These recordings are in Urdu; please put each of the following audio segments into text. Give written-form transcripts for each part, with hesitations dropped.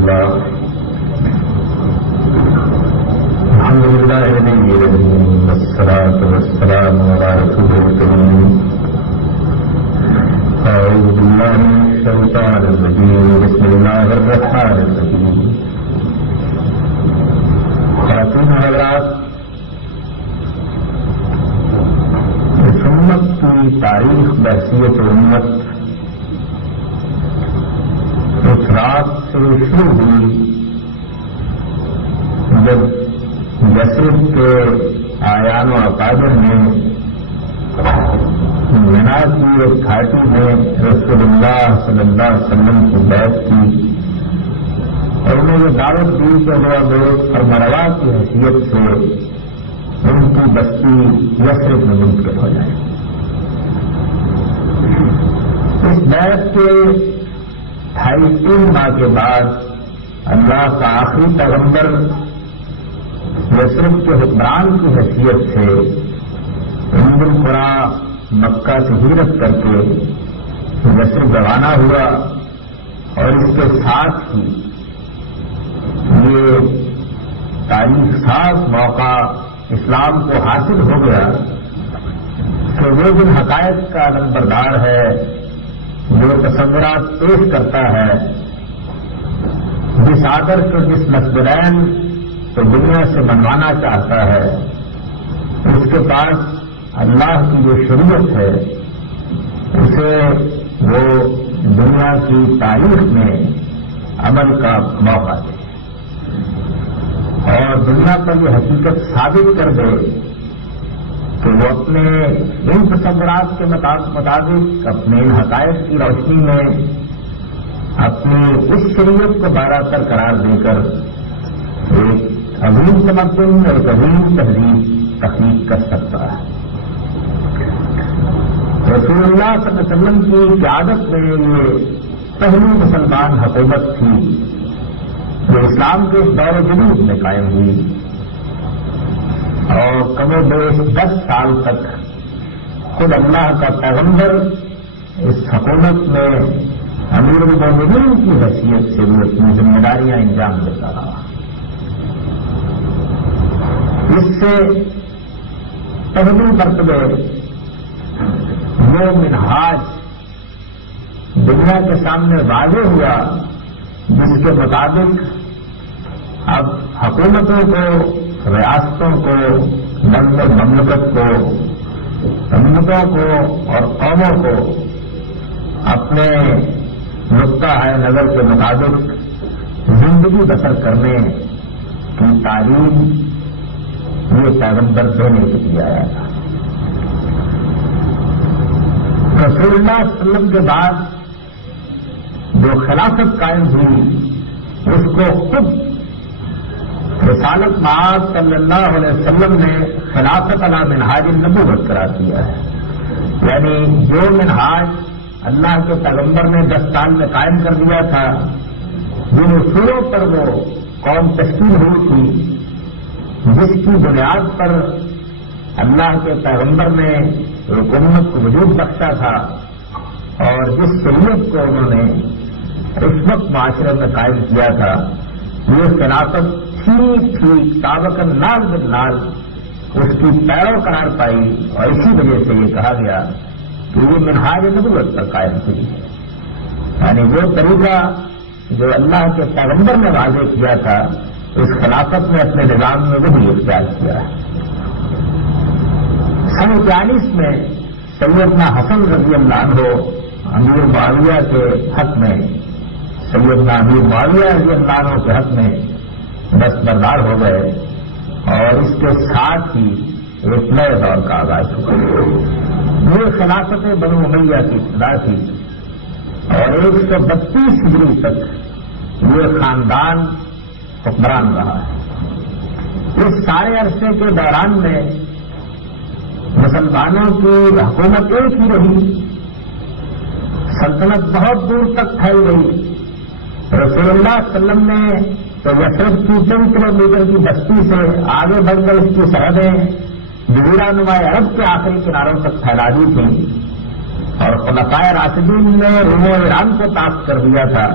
الله الحمد لله الذي والصلاة والسلام على رسوله الكريم أعوذ بالله من الشيطان الرجيم بسم الله الرحمن الرحيم خواتین حضرات، اس امت کی تاریخ بحثیت امت اس رات سے شروع ہوئی جب یثرب کے آیان و اکابر نے منا کی ایک گھاٹی میں رسول اللہ صلی اللہ علیہ وسلم کی بیعت کی اور انہیں یہ دعوت دی کہ وہ اور مروا کی حیثیت سے ان کی بستی یثرب میں منتقل ہو جائے۔ اس بیعت کے 2.5-3 ماہ کے بعد اللہ کا آخری پیغمبر یثرب کے حکمران کی حیثیت سے ام القری مکہ سے ہجرت کر کے یثرب روانہ ہوا، اور اس کے ساتھ ہی یہ تاریخ ساز موقع اسلام کو حاصل ہو گیا کہ وہ جن حقائق کا نمبردار ہے، جو تصورات پیش کرتا ہے، جس آدرش اور جس مسئلین تو دنیا سے منوانا چاہتا ہے، اس کے پاس اللہ کی جو شریعت ہے اسے وہ دنیا کی تاریخ میں عمل کا موقع دے اور دنیا پر یہ حقیقت ثابت کر دے کہ وہ اپنے ان تصورات کے مطابق اپنے ان حقائق کی روشنی میں اپنی اس شریعت کو باراتر قرار دے کر ایک عظیم تمدن اور ایک عظیم تہذیب تخلیق کر سکتا ہے۔ رسول اللہ صلی اللہ علیہ وسلم کی قیادت میں یہ پہلی مسلمان حکومت تھی جو اسلام کے اس دور جدید میں قائم ہوئی، اور کم و بیش 10 سال تک خود اللہ کا پیغمبر اس حکومت میں امیر المومنین کی حیثیت سے وہ اپنی ذمہ داریاں انجام دیتا رہا۔ اس سے پہلی مرتبہ وہ منہاج دنیا کے سامنے واضح ہوا جس کے مطابق اب حکومتوں کو، ریاستوں کو، مملکت کو، امتوں کو اور قوموں کو اپنے نقطہ نظر کے مطابق زندگی بسر کرنے کی تعلیم یہ پیغمبر دینے کے لیے آیا تھا۔ رسول اللہ صلی اللہ علیہ وسلم کے بعد جو خلافت قائم ہوئی اس کو خود رسالت مآب صلی اللہ علیہ وسلم نے خلافت علی منہاج النبوت قرار دیا ہے، یعنی جو منہاج اللہ کے پیغمبر نے 10 سال میں قائم کر دیا تھا، جن اصولوں پر وہ قوم تشکیل ہوئی تھی، جس کی بنیاد پر اللہ کے پیغمبر نے ایک امت کو وجود بخشا تھا اور جس شریعت کو انہوں نے اس وقت معاشرے میں قائم کیا تھا، یہ خلافت ٹھیک سابقاً نال بالنال اس کی پیرو قرار پائی، اور اسی وجہ سے یہ کہا گیا کہ یہ منہاج نبوت پر قائم ہوئی، یعنی وہ طریقہ جو اللہ کے پیغمبر نے واضح کیا تھا اس خلافت نے اپنے نظام میں وہی اختیار کیا ہے۔ 1940 میں سیدنا حسن رضی اللہ عنہ امیر معاویہ کے حق میں، سیدنا امیر معاویہ رضی اللہ عنہ کے حق میں دستبردار ہو گئے، اور اس کے ساتھ ہی ایک نئے دور کا آغاز ہوا۔ یہ خلافت بنو امیہ کی ابتدا تھی، اور 132 ہجری تک یہ خاندان حکمران رہا ہے۔ اس سارے عرصے کے دوران میں مسلمانوں کی حکومت ایک ہی رہی، سلطنت بہت دور تک پھیل گئی۔ رسول اللہ صلی اللہ علیہ وسلم نے تو یثرب کی 3 کلومیٹر کی بستی سے آگے بڑھ کر اس کی سرحدیں جزیرہ نما عرب کے آخری کناروں تک پھیلا دی تھیں، اور خلفائے راشدین نے روم و ایران کو طاق کر دیا تھا،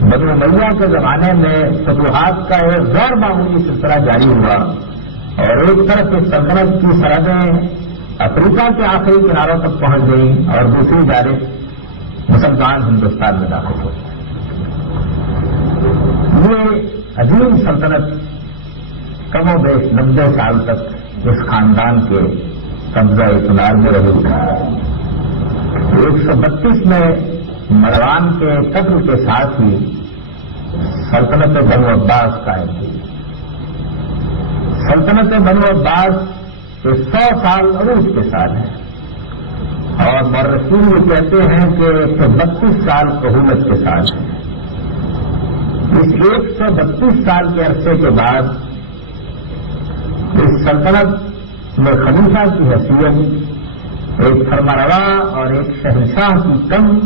بنو امیہ کے زمانے میں فتوحات کا ایک غیر معمولی سلسلہ جاری ہوا اور ایک طرف اس سلطنت کی سرحدیں افریقہ کے آخری کناروں تک پہنچ گئیں اور دوسری جانب مسلمان ہندوستان میں داخل ہو گئے۔ یہ عظیم سلطنت کم و بیش 90 سال تک اس خاندان کے قبضہ اقتدار میں رہی۔ 132 میں مروان کے قتل کے ساتھ ہی سلطنت بنو عباس قائم ہوئی۔ سلطنت بنو عباس کے 100 سال عروج کے سال ہیں اور مورخین یہ کہتے ہیں کہ 132 سال کہولت کے سال ہیں۔ اس 132 سال کے عرصے کے بعد اس سلطنت میں خلیفہ کی حیثیت ایک فرمانروا اور ایک شہنشاہ کی کم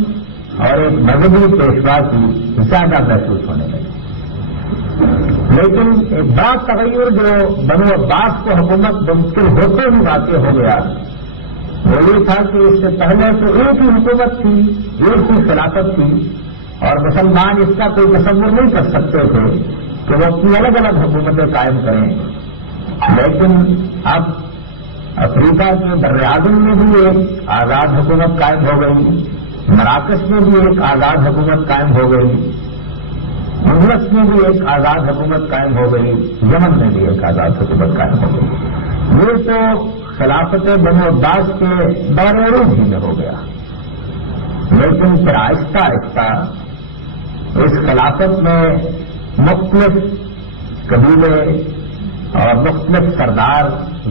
اور ایک مذہبی پیشوا کی زیادہ محسوس ہونے لگی۔ لیکن ایک بڑا تغیر جو بنو عباس کو حکومت ممکن ہوتے ہی واقع ہو گیا وہ یہ تھا کہ اس سے پہلے تو ایک ہی حکومت تھی، ایک ہی خلافت تھی اور مسلمان اس کا کوئی تصور نہیں کر سکتے تھے کہ وہ اپنی الگ الگ حکومتیں قائم کریں۔ لیکن اب افریقہ کے بر اعظم میں بھی ایک آزاد حکومت قائم ہو گئی، مراکش میں بھی ایک آزاد حکومت قائم ہو گئی، انگلس میں بھی ایک آزاد حکومت قائم ہو گئی، یمن میں بھی ایک آزاد حکومت قائم ہو گئی۔ یہ تو خلافت بنو عباس کے دور عروج ہی میں ہو گیا۔ لیکن پھر آہستہ آہستہ اس خلافت میں مختلف قبیلے اور مختلف سردار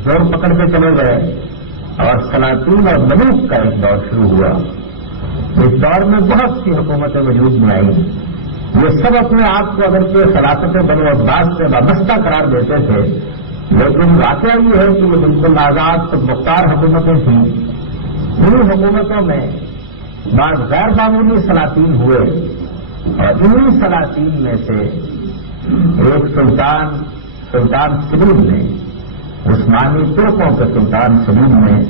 زور پکڑ کے چلے گئے اور سلاطین اور ملوک کا ایک دور شروع ہوا۔ اس دور میں بہت سی حکومتیں وجود میں آئیں۔ یہ سب اپنے آپ کو اگرچہ خلافت بنو عباس سے وابستہ قرار دیتے تھے، لیکن واقعہ یہ ہے کہ یہ بالکل آزاد مختار حکومتیں تھیں۔ انہیں حکومتوں میں بعض غیر معمولی سلاطین ہوئے اور انہیں سلاطین میں سے ایک سلطان سلیم نے، عثمانی ترکوں کے سلطان سلیم نے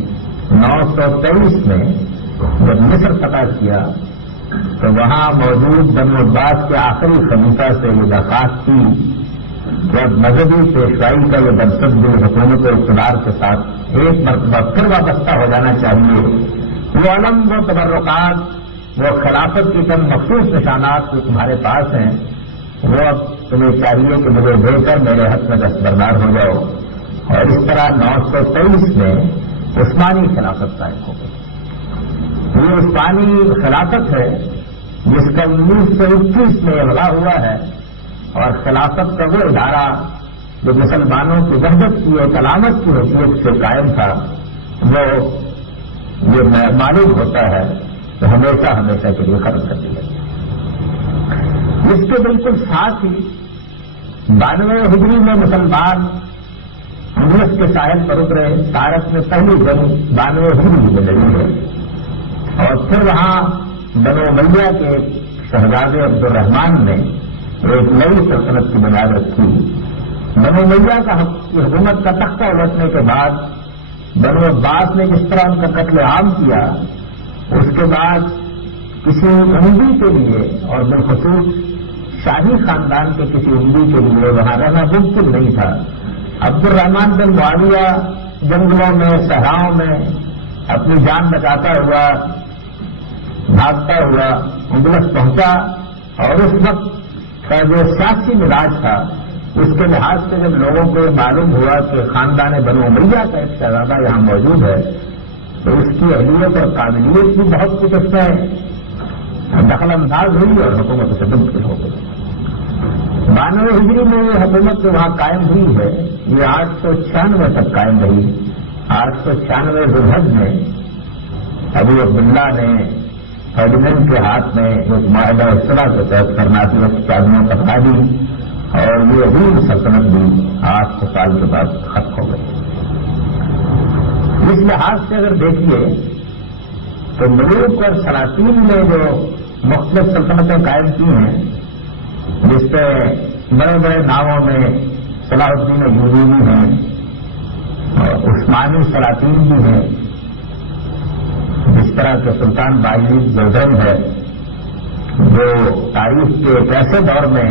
923 میں جب مصر فتح کیا تو وہاں موجود بنو عباس کے آخری خلیفہ سے یہ درخواست کی کہ اب مذہبی پیشوائی کا یہ منصب حکومت و اقتدار کے ساتھ ایک مرتبہ پھر وابستہ ہو جانا چاہیے۔ وہ علم، وہ تبرکات، وہ خلافت کی چند مخصوص نشانات جو تمہارے پاس ہیں وہ اب تمہیں چاہیے کہ مجھے دے کر میرے حق میں دستبردار ہو جاؤ۔ اور اس طرح 923 میں عثمانی خلافت قائم ہو گئی۔ یہ عثمانی خلافت ہے جس کا 1921 میں الغا ہوا ہے اور خلافت کا وہ ادارہ جو مسلمانوں کی وحدت کی ایک علامت کی حیثیت سے قائم تھا وہ یہ معلوم ہوتا ہے کہ ہمیشہ ہمیشہ کے لیے ختم کر دیا گیا۔ اس کے بالکل ساتھ ہی 92 ہجری میں مسلمان انگلس کے ساحل پر اترے۔ تارک میں پہلی جنگ 92 ہجری میں لڑی ہے اور پھر وہاں بنو امیہ کے شہزادے عبد الرحمان نے ایک نئی سلطنت کی بنیاد رکھی۔ بنو امیہ کا حکومت کا تختہ الٹنے کے بعد بنو عباس نے جس طرح ان کا قتل عام کیا، اس کے بعد کسی اموی کے لیے اور بالخصوص شاہی خاندان کے کسی اموی کے لیے وہاں رہنا ممکن نہیں تھا۔ عبد الرحمان بن معاویہ جنگلوں میں، صحراؤں میں اپنی جان بچاتا ہوا، بھاگتا ہوا انگلس پہنچا اور اس وقت کا جو سیاسی مزاج تھا اس کے لحاظ سے جب لوگوں کو معلوم ہوا کہ خاندان بنو امیہ کا ایک شہزادہ یہاں موجود ہے تو اس کی اہلیت اور قابلیت بھی بہت کچھ اس میں دخل انداز ہوئی اور حکومت سے منتقل ہو گئی۔ 92 ہجری میں یہ حکومت جو وہاں قائم ہوئی ہے یہ 896 تک قائم رہی۔ 896 ذوالحج میں ابو عبداللہ نے فردینڈ کے ہاتھ میں ایک معاہدہ اصلاح کے تحت کرناٹی وقت کی آدمیوں پر بنا دی اور یہ عظیم سلطنت بھی 800 سال کے بعد ختم ہو گئی۔ اس لحاظ سے اگر دیکھیے تو ملوک اور سلاطین نے جو مختلف سلطنتیں قائم کی ہیں جس پہ بڑے بڑے ناموں میں صلاح الدین ایوبی بھی ہیں اور عثمانی سلاطین بھی ہیں، جس طرح کے سلطان باجید زوزن ہے، جو تاریخ کے ایک ایسے دور میں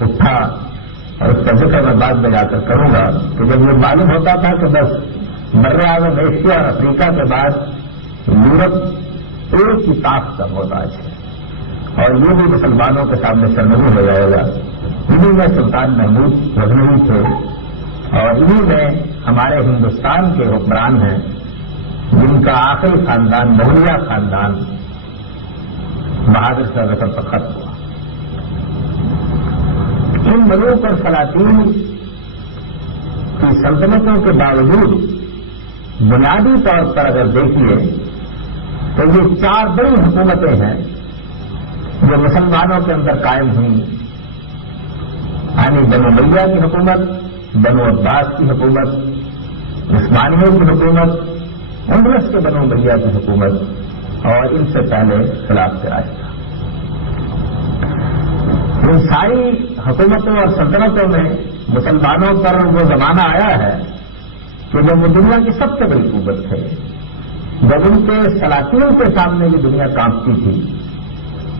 اٹھا، اور اس کا ذکر میں بعد میں جا کر کروں گا، کہ جب یہ معلوم ہوتا تھا کہ بس بر اعظم ایشیا اور افریقہ کے بعد یورپ ایک ہی طاقت کا محتاج ہے، اور یہ بھی مسلمانوں کے سامنے سرنگو ہو جائے گا۔ انہی میں سلطان محمود غزنوی تھے، اور انہی میں ہمارے ہندوستان کے حکمران ہیں جن کا آخری خاندان مغلیہ خاندان بہادر شاہ ظفر پر ختم ہوا۔ ان ملوک اور سلاطین کی سلطنتوں کے باوجود بنیادی طور پر اگر دیکھیے تو یہ 4 بڑی حکومتیں ہیں جو مسلمانوں کے اندر قائم ہوئیں، یعنی بنو امیہ کی حکومت، بنو عباس کی حکومت، عثمانیوں کی حکومت، اندلس کے بنو امیہ کی حکومت، اور ان سے پہلے خلافت راشدہ۔ ان ساری حکومتوں اور سلطنتوں میں مسلمانوں پر وہ زمانہ آیا ہے کہ جب وہ دنیا کی سب سے بڑی قوت تھے، جب ان کے سلاطین کے سامنے بھی دنیا کانپتی تھی،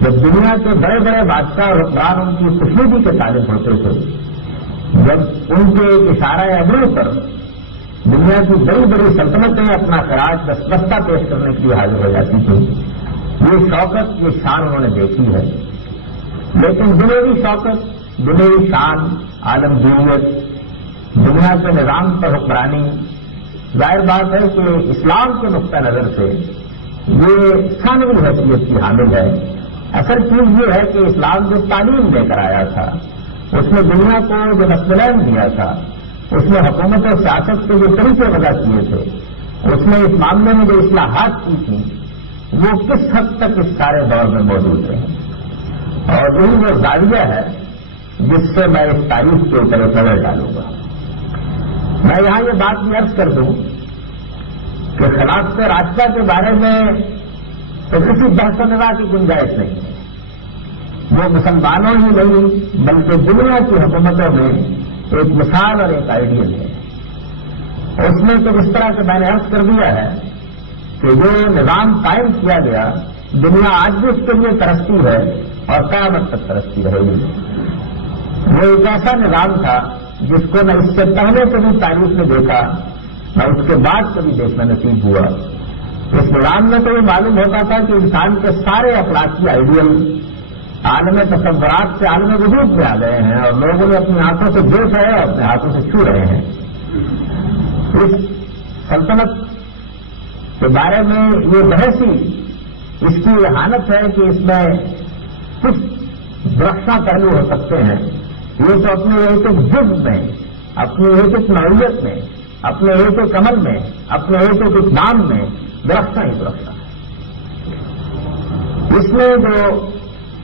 جب دنیا کے بڑے بڑے بادشاہ اور حکمران ان کی خوشنودی کے طالب ہوتے تھے، جب ان کے ایک اشارہ ابرو پر دنیا کی بڑی بڑی سلطنتیں اپنا خراج دستبستہ پیش کرنے کے لیے حاضر ہو جاتی تھیں، یہ شوکت، یہ شان انہوں نے دیکھی ہے۔ لیکن دنیاوی شوکت، دنیاوی شان، عالمگیریت، دنیا کے نظام پر حکمرانی، ظاہر بات ہے کہ اسلام کے نقطہ نظر سے یہ ثانوی حیثیت کی حامل ہے۔ اصل چیز یہ ہے کہ اسلام جو تعلیم لے کر آیا تھا، اس نے دنیا کو جو نقل علم دیا تھا، اس نے حکومت اور سیاست کے جو طریقے وضع کیے تھے، اس نے اس معاملے میں جو اصلاحات کی تھیں، وہ کس حد تک اس سارے دور میں موجود رہے ہیں۔ اور یہی وہ زاویہ ہے جس سے میں اس تاریخ کے اوپر ایک نظر ڈالوں گا۔ میں یہاں یہ بات بھی عرض کر دوں کہ خلافت راشدہ کے بارے میں تو کسی بحث و نظر کی گنجائش نہیں ہے۔ وہ مسلمانوں ہی نہیں بلکہ دنیا کی حکومتوں میں ایک مثال اور ایک آئیڈیل ہے۔ اس میں تو اس طرح سے میں نے عرض کر دیا ہے کہ جو نظام قائم کیا گیا، دنیا آج بھی اس کے لیے ترستی ہے اور قیامت تک ترستی رہے گی۔ وہ ایک ایسا نظام تھا جس کو نہ اس سے پہلے کبھی تاریخ میں دیکھا، نہ اس کے بعد کبھی دیکھنا نصیب ہوا۔ اس نظام میں تو یہ معلوم ہوتا تھا کہ انسان کے سارے اخلاقی آئیڈیل عالم تصورات سے عالم وجود میں آ گئے ہیں، اور لوگوں نے اپنی آنکھوں سے دیکھ رہے ہیں اور اپنے ہاتھوں سے چھو رہے ہیں۔ اس سلطنت کے بارے میں یہ بحثی اس کی ذہانت ہے کہ اس میں کچھ درخشاں پہلو ہو سکتے ہیں۔ یہ تو اپنے ایک ایک جزو میں، اپنی ایک ایک نوعیت میں، اپنے ایک ایک عمل میں، اپنے ایک ایک اقدام میں درخشاں ہی درخشاں ہے۔ اس نے جو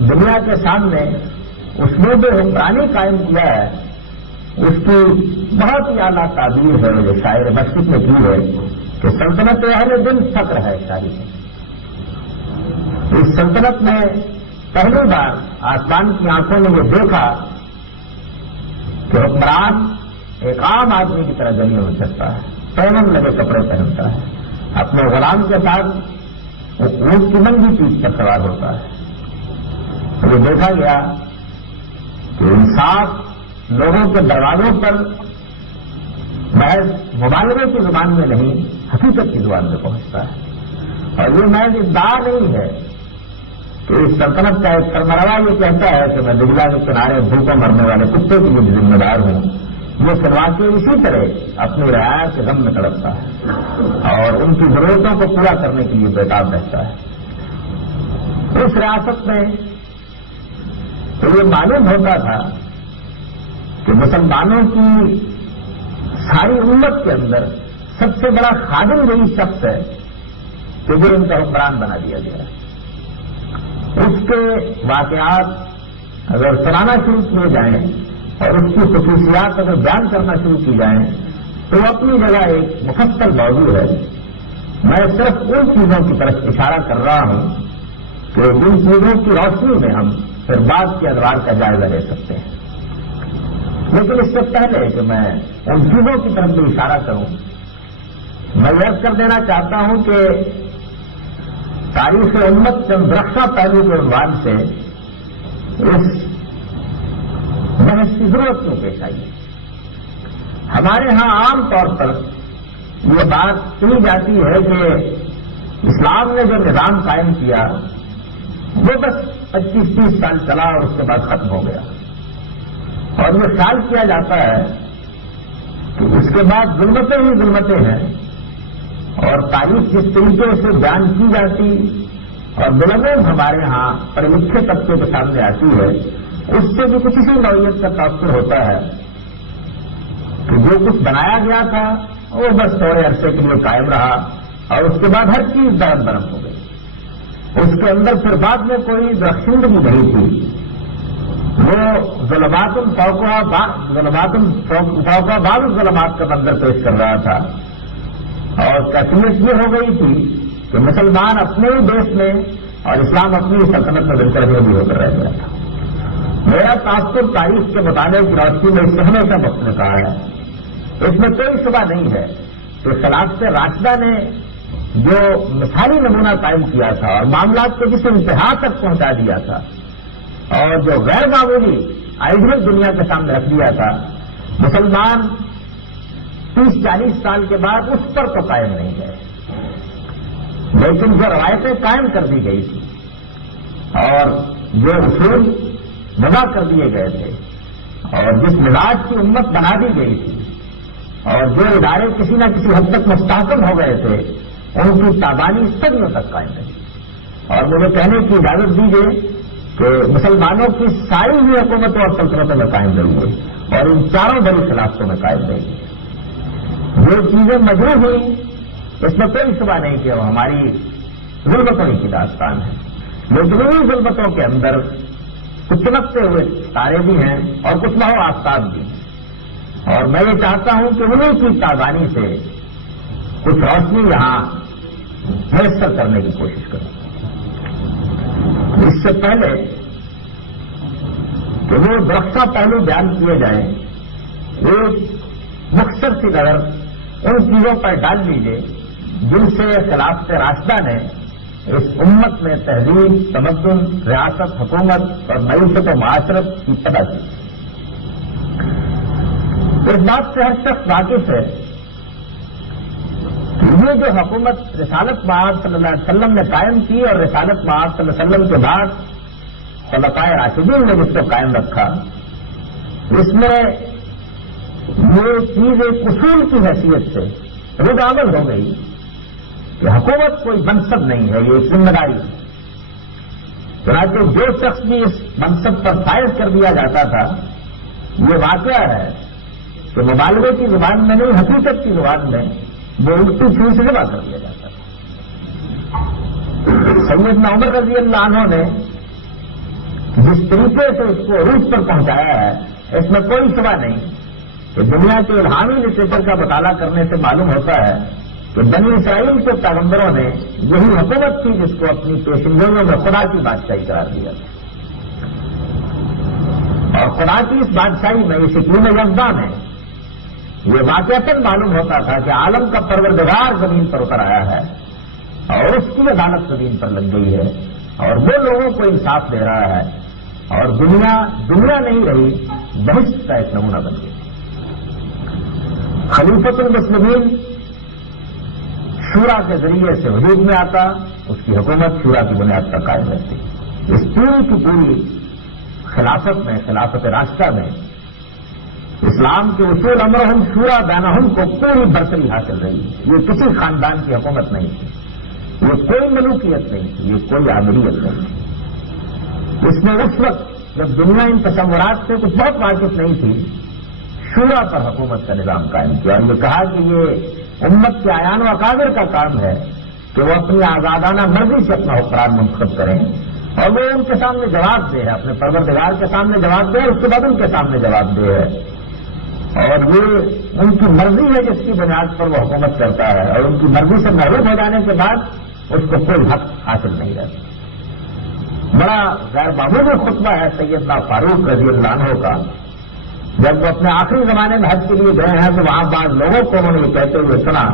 دنیا کے سامنے اسلوب حکمرانی قائم کیا ہے، اس کی بہت ہی اعلیٰ تعبیر ہے جو شاعر مشرق نے کی ہے کہ سلطنت اہل دل فخر ہے شاہی ہے۔ اس سلطنت میں پہلی بار آسمان کی آنکھوں نے یہ دیکھا کہ حکمران ایک عام آدمی کی طرح گلیوں میں چلتا ہے، پیمن لگے کپڑے پہنتا ہے، اپنے غلام کے ساتھ اونٹ کی ننگی پیٹھ پر سوار ہوتا ہے۔ یہ دیکھا گیا کہ انصاف لوگوں کے دروازوں پر محض مبالغے کی زبان میں نہیں، حقیقت کی زبان میں پہنچتا ہے۔ اور یہ محض ادعا نہیں ہے کہ اس سلطنت کا ایک سربراہ یہ کہتا ہے کہ میں دجلہ کے کنارے بھوکوں مرنے والے کتے کے لیے ذمہ دار ہوں۔ یہ سلوات اسی طرح اپنی رعایا کے غم میں تڑپتا ہے اور ان کی ضرورتوں کو پورا کرنے کے لیے بےتاب رہتا ہے۔ اس ریاست میں تو یہ معلوم ہوتا تھا کہ مسلمانوں کی ساری امت کے اندر سب سے بڑا خادم وہی شخص ہے کہ جو ان کا حکمران بنا دیا گیا ہے۔ اس کے واقعات اگر سنانا شروع کیے جائیں اور اس کی خصوصیات اگر بیان کرنا شروع کی جائیں تو وہ اپنی جگہ ایک مفصل موضوع ہے۔ میں صرف ان چیزوں کی طرف اشارہ کر رہا ہوں کہ ان چیزوں کی روشنی میں ہم پھر بعد کے ادوار کا جائزہ لے سکتے ہیں۔ لیکن اس سے پہلے کہ میں ان چیزوں کی طرف بھی اشارہ کروں، میں یاد کر دینا چاہتا ہوں کہ تاریخ امت چند درخشاں پہلو کے عنوان سے اس بحث کی ضرورت کیوں پیش آئی ہے؟ ہمارے ہاں عام طور پر یہ بات کہی جاتی ہے کہ اسلام نے جو نظام قائم کیا وہ بس 25-30 سال چلا اور اس کے بعد ختم ہو گیا، اور یہ خیال کیا جاتا ہے کہ اس کے بعد ظلمتیں ہی ظلمتیں ہیں، اور تاریخ جس طریقے سے بیان کی جاتی اور بالعموم ہمارے ہاں پڑھے لکھے طبقے کے سامنے آتی ہے، اس سے بھی کچھ اسی نوعیت کا تاثر ہوتا ہے کہ جو کچھ بنایا گیا تھا وہ بس تھوڑے عرصے کے لیے قائم رہا، اور اس کے بعد ہر چیز درم برم ہو گئی۔ اس کے اندر پھر بعد میں کوئی درخشندگی نہیں تھی، وہ ظلمات فوقها بعض ظلمات کا منظر پیش کر رہا تھا، اور کیفیت یہ ہو گئی تھی کہ مسلمان اپنے ہی دیش میں اور اسلام اپنی سلطنت میں بنکر بھی ہو کر رہ گیا تھا۔ میرا تاثر تاریخ کے مطابق روشنی میں اس سے ہمیشہ وقت نے کہا ہے، اس میں کوئی شبہ نہیں ہے کہ خلافت راشدہ نے جو مثالی نمونہ قائم کیا تھا اور معاملات کو جس انتہا تک پہنچا دیا تھا، اور جو غیر معمولی آئیڈیل دنیا کے سامنے رکھ دیا تھا، مسلمان 30-40 سال کے بعد اس پر تو قائم نہیں گئے، لیکن جو روایتیں قائم کر دی گئی تھی اور جو اصول وضع کر دیے گئے تھے اور جس مزاج کی امت بنا دی گئی تھی اور جو ادارے کسی نہ کسی حد تک مستحکم ہو گئے تھے، ان کی تابانی صدیوں تک قائم رہی۔ اور مجھے کہنے کی اجازت دیجیے کہ مسلمانوں کی ساری ہی حکومتوں اور سلطنتوں میں قائم رہی ہے اور ان چاروں بڑی خلافتوں میں قائم رہی ہے۔ جو چیزیں مجروح ہوئی اس میں کوئی شبہ نہیں کہ وہ ہماری ظلمتوں ہی کی داستان ہے، لیکن انہیں ظلمتوں کے اندر کچھ چمکتے ہوئے تارے بھی ہیں اور کچھ نہ ہو آفتاب بھی ہیں، اور میں یہ چاہتا ہوں کہ انہیں کی تابانی سے کچھ روشنی یہاں میسر کرنے کی کوشش کروں۔ اس سے پہلے کہ وہ درختہ پہلو بیان کیے جائیں، ایک مختصر سی نظر ان چیزوں پر ڈال لیجیے جن سے خلافت راشدہ نے اس امت میں تہذیب، تمدن، ریاست، حکومت اور معیشت و معاشرت کی پیدا کی۔ اس بات سے ہر شخص واقف ہے کہ یہ جو حکومت رسالت مآب صلی اللہ علیہ وسلم نے قائم کی اور رسالت مآب صلی اللہ علیہ وسلم کے بعد خلفائے راشدین نے جس کو قائم رکھا، اس میں یہ چیز ایک اصول کی حیثیت سے رد عمل ہو گئی کہ حکومت کوئی منصب نہیں ہے، یہ ایک ذمہ داری ہے۔ چنانچہ جو شخص بھی اس منصب پر فائز کر دیا جاتا تھا، یہ واقعہ ہے کہ مبالغے کی زبان میں نہیں، حقیقت کی زبان میں وہ الٹی چھری سے جمع کر دیا جاتا تھا۔ سیدنا عمر رضی اللہ عنہ نے جس طریقے سے اس کو عروج پر پہنچایا ہے، اس میں کوئی شبہ نہیں کہ دنیا کے الہامی لٹریچر کا مطالعہ کرنے سے معلوم ہوتا ہے کہ بنی اسرائیل کے پیغمبروں نے یہی حکومت تھی جس کو اپنی پیشنگوئیوں میں خدا کی بادشاہی قرار دیا تھا، اور خدا کی اس بادشاہی میں اس اقلیم یزداں میں یہ واقعتاً معلوم ہوتا تھا کہ عالم کا پروردگار زمین پر اتر آیا ہے اور اس کی عدالت زمین پر لگ گئی ہے اور وہ لوگوں کو انصاف دے رہا ہے، اور دنیا نہیں رہی، بہشت کا ایک نمونہ بن گئی۔ خلیفۃ المسلمین شورا کے ذریعے سے وجود میں آتا، اس کی حکومت شورا کی بنیاد پر قائم رہتی۔ اس پوری کی پوری خلافت میں، خلافت راشدہ میں اسلام کے اصول امرہم شورا بینہم کو پوری برتری حاصل رہی ہے۔ یہ کسی خاندان کی حکومت نہیں تھی، یہ کوئی ملوکیت نہیں تھی، یہ کوئی آمریت نہیں تھی۔ اس میں اس وقت جب دنیا ان تصورات سے کچھ بہت واقف نہیں تھی، شورا پر حکومت کا نظام قائم کیا اور یہ کہا کہ یہ امت کے اعیان و اکابر کا کام ہے کہ وہ اپنی آزادانہ مرضی سے اپنا حکمران منتخب کریں اور وہ ان کے سامنے جواب دے ہے، اپنے پروردگار کے سامنے جواب دے، اس کے بعد ان کے سامنے جواب دے ہے، اور یہ ان کی مرضی ہے جس کی بنیاد پر وہ حکومت کرتا ہے، اور ان کی مرضی سے محروم ہو جانے کے بعد اس کو کوئی حق حاصل نہیں رہتا۔ بڑا غیر معمولی خطبہ ہے سیدنا فاروق رضی اللہ عنہ کا، جب وہ اپنے آخری زمانے میں حج کے لیے گئے ہیں تو وہاں بعض لوگوں کو انہوں نے یہ کہتے ہوئے سنا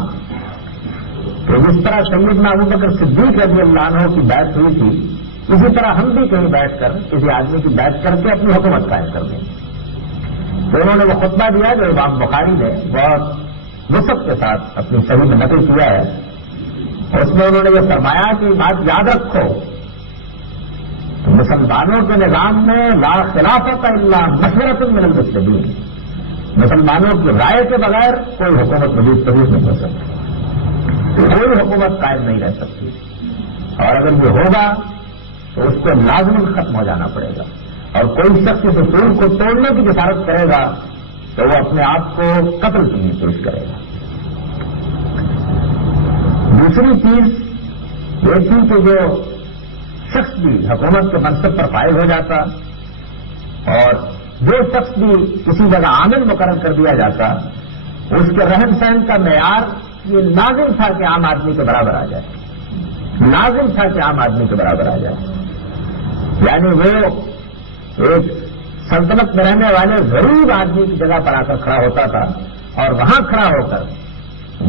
کہ جس طرح سیدنا ابوبکر صدیق رضی اللہ عنہ کی بیعت ہوئی تھی، اسی طرح ہم بھی کہیں بیٹھ کر کسی آدمی کی بیٹھ کر کے اپنی حکومت قائم کر دیں گے. تو انہوں نے وہ خطبہ دیا جو امام بخاری نے بہت وسعت کے ساتھ اپنی صحیح میں نقل کیا ہے. اس میں انہوں نے یہ فرمایا کہ بات یاد رکھو کہ مسلمانوں کے نظام میں لا خلافت الا مشورۃ من المسلمین، مسلمانوں کی رائے کے بغیر کوئی حکومت وجود نہیں ہو سکتی، کوئی حکومت قائم نہیں رہ سکتی. اور اگر یہ ہوگا تو اس کو لازماً ختم ہو جانا پڑے گا. اور کوئی شخص اس اصول کو توڑنے کی جسارت کرے گا تو وہ اپنے آپ کو قتل کے لیے پیش کرے گا. دوسری چیز یہ تھی کہ جو شخص بھی حکومت کے منصب پر فائز ہو جاتا اور جو شخص بھی کسی جگہ عامل مقرر کر دیا جاتا، اس کے رہن سہن کا معیار یہ لازم تھا کہ عام آدمی کے برابر آ جائے، لازم تھا کہ عام آدمی کے برابر آ جائے. یعنی وہ ایک سلطنت میں رہنے والے غریب آدمی کی جگہ پر آ کر کھڑا ہوتا تھا اور وہاں کھڑا ہو کر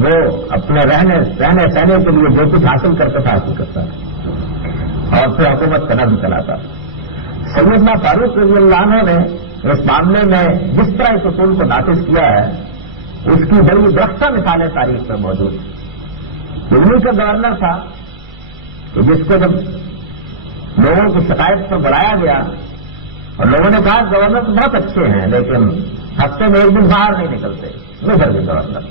وہ اپنے رہنے سہنے کے لیے جو کچھ حاصل کرتا تھا حاصل کرتا تھا اور پھر حکومت کا نظم چلاتا. سیدنا فاروق رضی اللہ عنہ نے اس معاملے میں جس طرح اس اصول کو نافذ کیا ہے اس کی بڑی درختہ مثالیں تاریخ میں موجود. دلی کا گورنر تھا کہ جس کو جب لوگوں کی شکایت پر بلایا گیا اور لوگوں نے کہا گورنر تو بہت اچھے ہیں لیکن ہفتے میں ایک دن باہر نہیں نکلتے، نہیں کر گئے گورنر.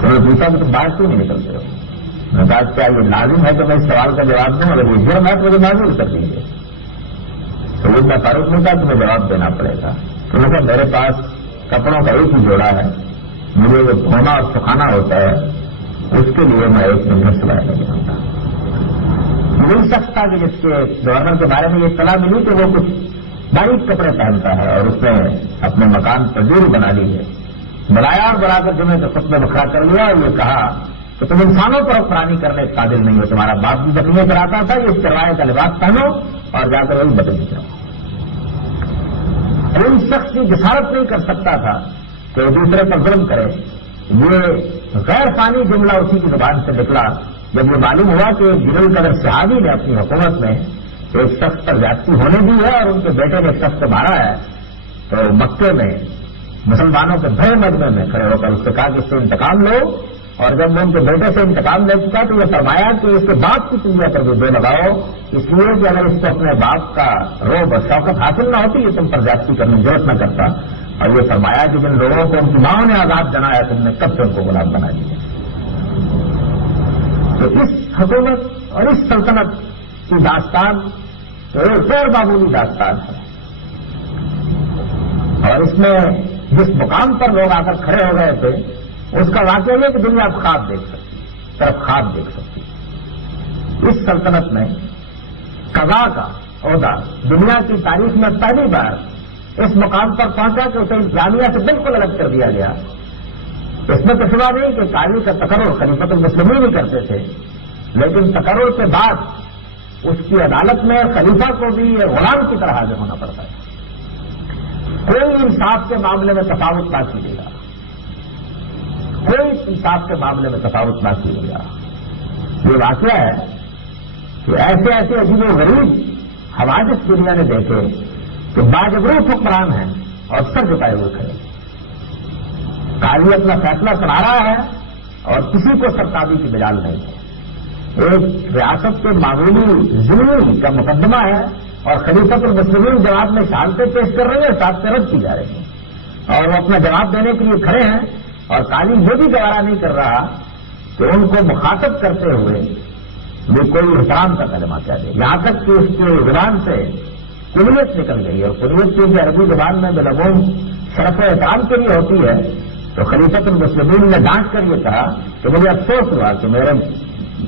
تو میں پوچھا کہ تم باہر کیوں نہیں نکلتے ہو؟ میں کہا کیا یہ لازم ہے کہ میں اس سوال کا جواب دوں؟ اگر یہ جرم ہے تو مجھے معذور کر دیجیے. تو وہ فاروق نے کہا تمہیں جواب دینا پڑے گا. تو میں کہا میرے پاس کپڑوں کا ایک ہی جوڑا ہے، مجھے وہ دھونا اور سکھانا ہوتا ہے، اس کے لیے میں ایک منٹ سلائی نہیں جانتا. یہی شخص تھا کہ جس کے گورنر کے بارے میں یہ اطلاع ملی کہ وہ کچھ باریک کپڑے پہنتا ہے اور اس نے اپنے مکان پر جوڑی بنا لی ہے. بلایا اور بلا کر جمعے کے خطبے میں کھڑا کر لیا اور یہ کہا کہ تم انسانوں پر حکمرانی کرنے کے قابل نہیں ہو، تمہارا باپ بھی بکریاں چراتا تھا، یہ چرواہے کا لباس پہنو اور جا کر وہی بدل جاؤ. کوئی شخص کی جسارت نہیں کر سکتا تھا کہ وہ دوسرے پر ظلم کرے. یہ غیر فانی جملہ اسی کی زبان سے نکلا جب یہ معلوم ہوا کہ جلیل قدر صحابی نے اپنی حکومت میں ایک شخص پر زیادتی ہونے دی ہے اور ان کے بیٹے نے ایک شخص کو مارا ہے. تو مکے میں مسلمانوں کے بڑے مجمع میں کھڑے ہو کر اس سے کہا کہ اس سے انتقام لو. اور جب وہ ان کے بیٹے سے انتقام لے چکا تو یہ فرمایا کہ اس کے باپ کی چنیا پر بھی دو لگاؤ، اس لیے کہ اگر اس کو اپنے باپ کا روب اور شوکت حاصل نہ ہوتی یہ تم پر زیادتی کرنے کی ضرورت نہ کرتا. اور یہ فرمایا کہ جن لوگوں کو ان کی ماں نے آزاد جنایا تم نے کب سے ان کو غلام بنا دیا. تو اس حکومت اور اس سلطنت کی داستان تو ایک غیر معمولی داستان ہے. اور اس میں جس مقام پر لوگ آ کر کھڑے ہو گئے تھے اس کا واقعہ یہ کہ دنیا خواب دیکھ سکتی، طرف خواب دیکھ سکتی. اس سلطنت میں قضا کا عہدہ دنیا کی تاریخ میں پہلی بار اس مقام پر پہنچا کہ اسے اسلامیہ سے بالکل الگ کر دیا گیا. اس میں تو شبہ نہیں کہ قاضی کا تقرر خلیفۃ المسلمین ہی کرتے تھے، لیکن تقرر کے بعد اس کی عدالت میں خلیفہ کو بھی غلام کی طرح حاضر ہونا پڑتا ہے. کوئی انصاف کے معاملے میں تفاوت نہ کیجیے گا، کوئی انصاف کے معاملے میں تفاوت نہ کیجیے گا. یہ واقعہ ہے کہ ایسے ایسے عجیب و غریب حوادث دنیا نے دیکھے کہ باجبروت حکمران ہیں اور سر جھکائے ہوئے کھڑے. قاضی اپنا فیصلہ سنا رہا ہے اور کسی کو سرتابی کی مجال نہیں ہے. ایک ریاست کے معمولی ضلع کا مقدمہ ہے اور خلیفۃ المسلمین جواب میں شہادتیں پیش کر رہے ہیں، شہادتیں رد کی جا رہی ہیں اور وہ اپنا جواب دینے کے لیے کھڑے ہیں. اور قاضی یہ بھی گوارا نہیں کر رہا کہ ان کو مخاطب کرتے ہوئے یہ کوئی احترام کا کلمہ کہہ دے. یہاں تک کہ اس کے زبان سے کلیت نکل گئی اور کلیت کی عربی زبان میں بالعموم شرف احترام کے لیے ہوتی ہے. تو خلیفۃ المسلمین نے ڈانٹ کر یہ کہا کہ مجھے افسوس ہوا کہ میرے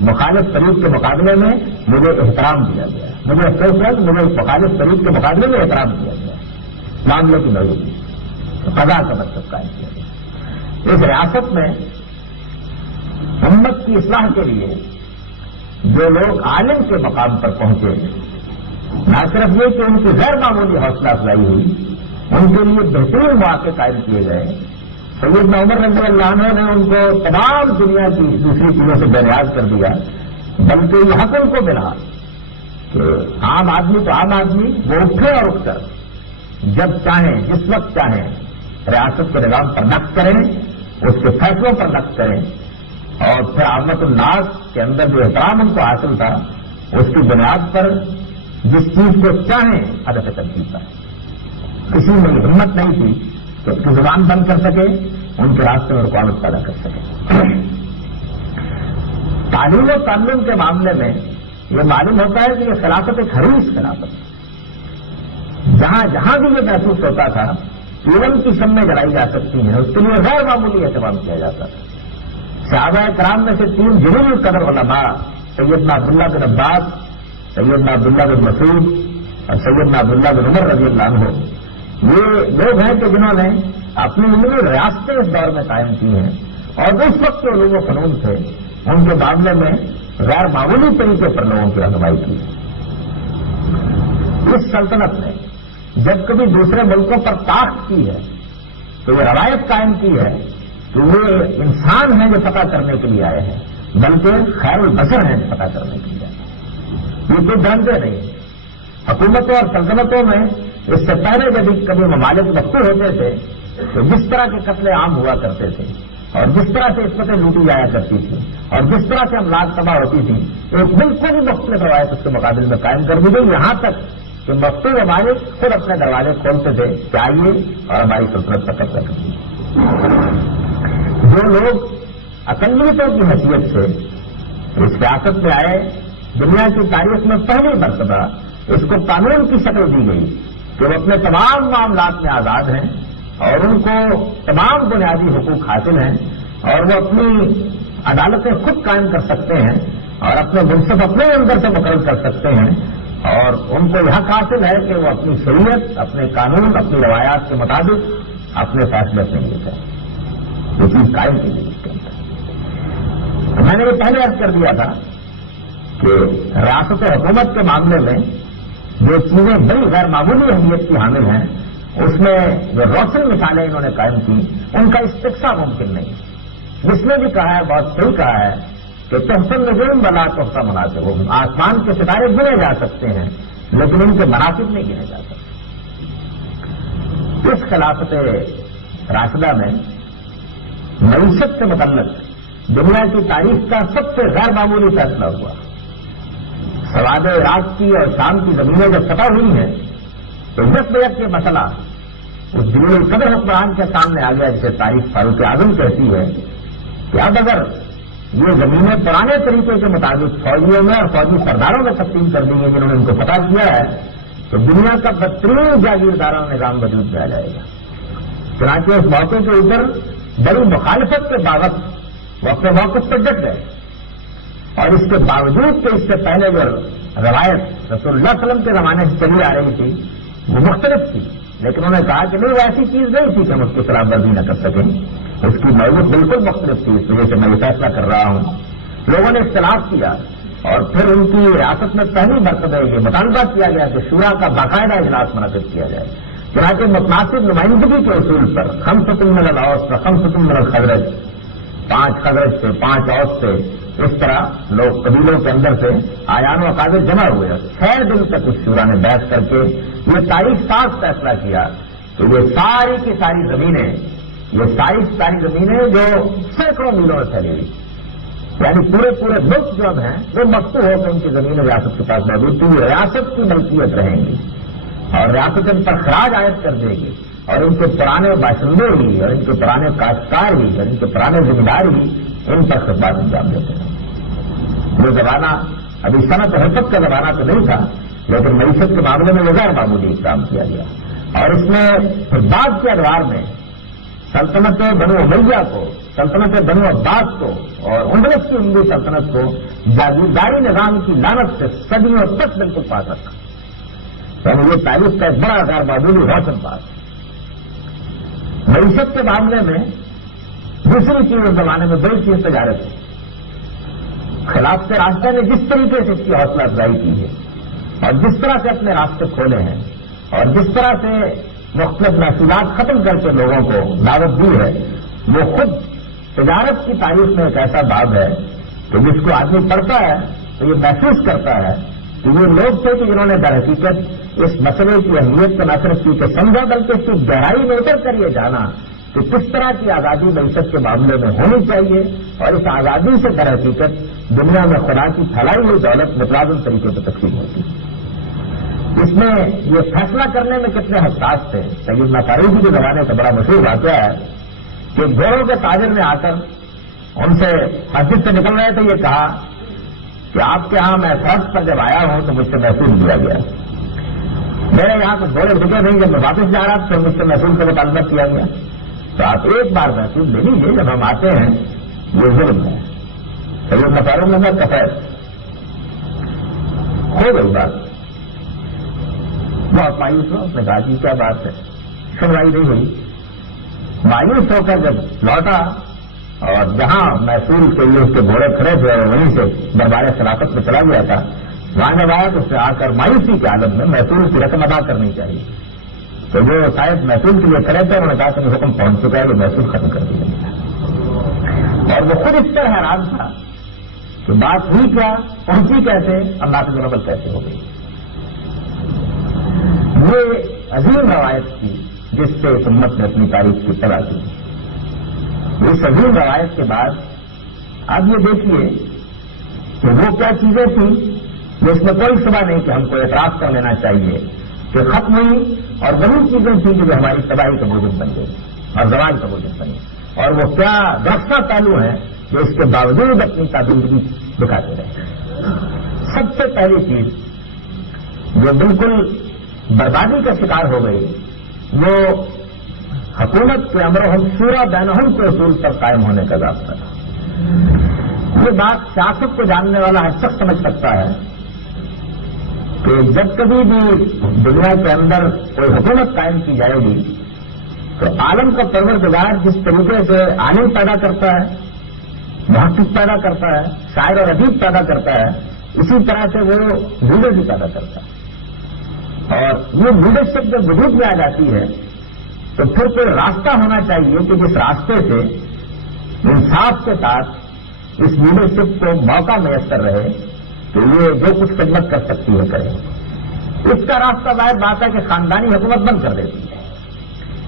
مخالف فریق کے مقابلے میں مجھے احترام دیا گیا. مجھے افسوس ہوا کہ مجھے مخالف فریق کے مقابلے میں احترام دیا گیا. معاملے کی موجودگی قضا کا مطلب قائم کیا گیا. اس ریاست میں امت کی اصلاح کے لیے جو لوگ عالم کے مقام پر پہنچے، نہ صرف یہ کہ ان کی غیر معمولی حوصلہ افزائی ہوئی، ان کے لیے بہترین مواقع قائم کیے گئے. سیدنا عمر رضی اللہ عنہ نے ان کو تمام دنیا کی دوسری چیزوں سے بے نیاز کر دیا، بلکہ یہ حق ان کو ملا کہ عام آدمی تو عام آدمی وہ اٹھے اور اٹھ کر جب چاہیں جس وقت چاہیں ریاست کے نظام پر نقد کریں، اس کے فیصلوں پر نقد کریں، اور پھر عامت الناس کے اندر جو احترام ان کو حاصل تھا اس کی بنیاد پر جس چیز کو چاہیں ہدف تنقید پر کسی میں ہمت نہیں تھی کہ اس کی زبان بند کر سکے، ان کے راستے میں رکاوٹ پیدا کر سکے۔ تعلیم و تعلم کے معاملے میں یہ معلوم ہوتا ہے کہ یہ خلافت ایک حریص خلافت ہے۔ جہاں جہاں بھی یہ محسوس ہوتا تھا ایون کی شمیں جلائی جا سکتی ہیں، اس کے لیے غیر معمولی اہتمام کیا جاتا تھا۔ صحابہ کرام میں سے 3 جنوبی قدر علماء سیدنا عبداللہ بن عباس، سیدنا عبداللہ بن مسعود اور سیدنا عبداللہ بن عمر رضی اللہ عنہ، یہ لوگ ہیں کہ جنہوں نے اپنی علمی ریاستیں اس دور میں قائم کی ہیں، اور اس وقت کے علوم و فنون تھے ان کے معاملے میں غیر معمولی طریقے پر لوگوں کی رہنمائی کی۔ اس سلطنت نے جب کبھی دوسرے ملکوں پر طاقت کی ہے تو یہ روایت قائم کی ہے کہ وہ انسان ہیں جو پتہ کرنے کے لیے آئے ہیں، بلکہ خیر البشر ہیں جو پتہ کرنے کے لیے آئے ہیں۔ یہ کوئی ڈرتے نہیں۔ حکومتوں اور سلطنتوں میں اس سے پہلے جب کبھی ممالک مفتوح ہوتے تھے تو جس طرح کے قتل عام ہوا کرتے تھے اور جس طرح سے عصمتیں لوٹی جایا کرتی تھی اور جس طرح سے املاک تباہ ہوتی تھی، ایک بالکل ہی مختلف روایت اس کے مقابل میں قائم کر دی گئی، یہاں تک کہ مفتوح ممالک خود اپنے دروازے کھولتے تھے کہ آئیے اور ہماری سلطنت پر قبضہ کریے۔ جو لوگ اقلیتوں کی حیثیت سے اس سیاست میں آئے، دنیا کی تاریخ میں پہلی مرتبہ اس کو قانون کی شکل دی گئی کہ وہ اپنے تمام معاملات میں آزاد ہیں اور ان کو تمام بنیادی حقوق حاصل ہیں اور وہ اپنی عدالتیں خود قائم کر سکتے ہیں اور اپنے منصف اپنے اندر سے مقرر کر سکتے ہیں، اور ان کو یہ حق حاصل ہے کہ وہ اپنی شریعت، اپنے قانون، اپنی روایات کے مطابق اپنے فیصلے اپنے لیے کریں۔ یہ چیز قائم کی گئی اس کے اندر۔ میں نے یہ پہلے عرض کر دیا تھا کہ ریاست حکومت کے معاملے میں جو چیزیں بڑی غیر معمولی اہمیت کی حامل ہیں، اس میں جو روشن مثالیں انہوں نے قائم کی، ان کا استقصا ممکن نہیں۔ جس نے بھی کہا ہے، بہت صحیح کہا ہے کہ تحسن نجوم بلا تحسن مناسب ہو، آسمان کے ستارے گنے جا سکتے ہیں لیکن ان کے مناسب نہیں گنے جا سکتے۔ اس خلافت راشدہ میں معیشت سے متعلق دنیا کی تاریخ کا سب سے غیر معمولی فیصلہ ہوا۔ سواد عراق کی اور شام کی زمینیں جب فتح ہوئی ہیں تو یک بیک یہ مسئلہ اس جلیل القدر حکمران کے سامنے آ گیا، جسے تاریخ فاروق اعظم کہتی ہے کہ اب اگر یہ زمینیں پرانے طریقے کے مطابق فوجیوں میں اور فوجی سرداروں میں تقسیم کر دی ہیں جنہوں نے ان کو فتح کیا ہے، تو دنیا کا بدترین جاگیردارانہ نظام وجود میں آ جائے گا۔ چنانچہ اس موقع کے اوپر بڑی مخالفت کے باوجود وہ اپنے موقف پر ڈٹ گئے، اور اس کے باوجود کہ اس سے پہلے جو روایت رسول اللہ صلی اللہ علیہ وسلم کے زمانے سے چلی آ رہی تھی وہ مختلف تھی، لیکن انہوں نے کہا کہ نہیں، وہ ایسی چیز نہیں تھی کہ ہم اس کی خلاف ورزی نہ کر سکیں، اس کی موضوع بالکل مختلف تھی، اس وجہ سے میں یہ فیصلہ کر رہا ہوں۔ لوگوں نے اختلاف کیا اور پھر ان کی ریاست میں پہلی مرتبہ یہ مطالبہ کیا گیا کہ شورا کا باقاعدہ اجلاس منعقد کیا جائے، چنانچہ متناسب نمائندگی کے اصول پر خمسۃ من الاوس و خمسۃ من الخزرج، 5 خزرج سے 5 اوس سے، اس طرح لوگ قبیلوں کے اندر سے آیان و اقادر جمع ہوئے، 6 دن تک اس شورا نے بحث کر کے یہ تاریخ ساز فیصلہ کیا کہ یہ ساری کی ساری زمینیں، یہ ساری زمینیں جو سینکڑوں میلوں میں پھیلی ہوئی، یعنی پورے ملک جو ہیں وہ مفتوح ہو کر ان کی زمینیں ریاست کے پاس موجود تھی، ریاست کی ملکیت رہیں گی اور ریاست ان پر خراج عائد کر دے گی، اور ان کے پرانے باشندے ہی اور ان کے پرانے کاشتکار ہی اور ان کے پرانے ذمہ دار ہی ان پر خدمات انجام دیتے ہیں۔ وہ زمانہ ابھی صنعت و حرفت کا زمانہ تو نہیں تھا، لیکن معیشت کے معاملے میں وہ غیر معمولی اقدام کیا گیا، اور اس میں بعد کے ادوار میں سلطنت بنو امیہ کو، سلطنت بنو عباس کو اور اندلس کی ہندو سلطنت کو جاگیرداری نظام کی لعنت سے صدیوں تک بالکل پاس رکھا۔ یعنی یہ تاریخ کا ایک بڑا غیر معمولی روشن بات۔ معیشت کے معاملے میں دوسری چیز اس زمانے میں بڑی چیز تجارت ہے۔ خلافت راشدہ نے جس طریقے سے اس کی حوصلہ افزائی کی ہے اور جس طرح سے اپنے راستے کھولے ہیں اور جس طرح سے مختلف محصولات ختم کر کے لوگوں کو دعوت دی ہے، وہ خود تجارت کی تاریخ میں ایک ایسا باب ہے کہ جس کو آدمی پڑھتا ہے تو یہ محسوس کرتا ہے کہ یہ لوگ تھے کہ جنہوں نے در حقیقت اس مسئلے کی اہمیت کو نہ صرف کی کہ سمجھا بلکہ اس کی گہرائی میں اتر کر یہ جانا کہ کس طرح کی آزادی معیشت کے معاملے میں ہونی چاہیے اور اس آزادی سے در حقیقت دنیا میں خدا کی پھیلائی ہوئی دولت متوازن طریقے پر تقسیم ہوتی ہے۔ اس میں یہ فیصلہ کرنے میں کتنے حساس تھے۔ سیدنا فاروقی کے زمانے کا بڑا مشہور واقعہ ہے کہ گھوڑوں کے تاجر نے آ کر ان سے مسجد سے نکل رہے تھے، یہ کہا کہ آپ کے ہاں میں سڑک پر جب آیا ہوں تو مجھ سے محسوس دیا گیا، میرے یہاں کچھ گھوڑے بکے نہیں، جب میں واپس جا رہا تو مجھ سے محسوس کا مطالبہ کیا گیا، تو آپ ایک بار محسوس لے لیجیے، جب ہم آتے ہیں یہ ظلم ہے۔ سیدنا فاروق عمر کا فیصلہ ہو گئی بات، بہت مایوس ہوا، اس نے کہا کہ کیا بات ہے، سنوائی نہیں ہوئی۔ مایوس ہو کر جب لوٹا اور جہاں محصول کے لیے اس کے گھوڑے کھڑے تھے اور وہیں سے دربار خلافت میں چلا گیا تھا، وہاں جب آیا تو اس سے آ کر مایوسی کے عالم میں محصول کی رقم ادا کرنی چاہیے، تو جو شاید محصول کے لیے کھڑے تھے انہوں نے کہا کہ حکم پہنچ چکا ہے، یہ محصول ختم کر دیا گیا، اور وہ خود اس طرح حیران تھا کہ بات ہوئی کیا، پہنچی کیسے، اللہ سے منبل کیسے ہو گئی۔ یہ عظیم روایت تھی جس سے اس امت نے اپنی تاریخ کی ابتدا کی۔ اس عظیم روایت کے بعد اب یہ دیکھیے کہ وہ کیا چیزیں تھیں جس میں کوئی شبہ نہیں کہ ہم کو اعتراف کر لینا چاہیے کہ ختم ہوئی، اور وہی چیزیں تھیں کہ جو ہماری تباہی کا موجب بن گئی اور زوال کا موجب بنی، اور وہ کیا درخشاں پہلو ہیں جو اس کے باوجود اپنی کارکردگی دکھاتے رہے۔ سب سے پہلی چیز جو بالکل بربادی کا شکار ہو گئی وہ حکومت کے امر ہم شورا بینہم کے اصول پر قائم ہونے کا ضابطہ تھا۔ یہ بات سیاست کو جاننے والا ہر شخص سمجھ سکتا ہے کہ جب کبھی بھی دنیا کے اندر کوئی حکومت قائم کی جائے گی تو عالم کا پروردگار جس طریقے سے عالم پیدا کرتا ہے، محقق پیدا کرتا ہے، شاعر اور ادیب پیدا کرتا ہے، اسی طرح سے وہ لیڈر بھی پیدا کرتا ہے، اور یہ لیڈرشپ جب وجود میں آ جاتی ہے تو پھر کوئی راستہ ہونا چاہیے کہ جس راستے سے انصاف کے ساتھ اس لیڈرشپ کو موقع میسر رہے کہ یہ جو کچھ خدمت کر سکتی ہے کرے۔ اس کا راستہ ظاہر بات ہے کہ خاندانی حکومت بند کر دیتی ہے،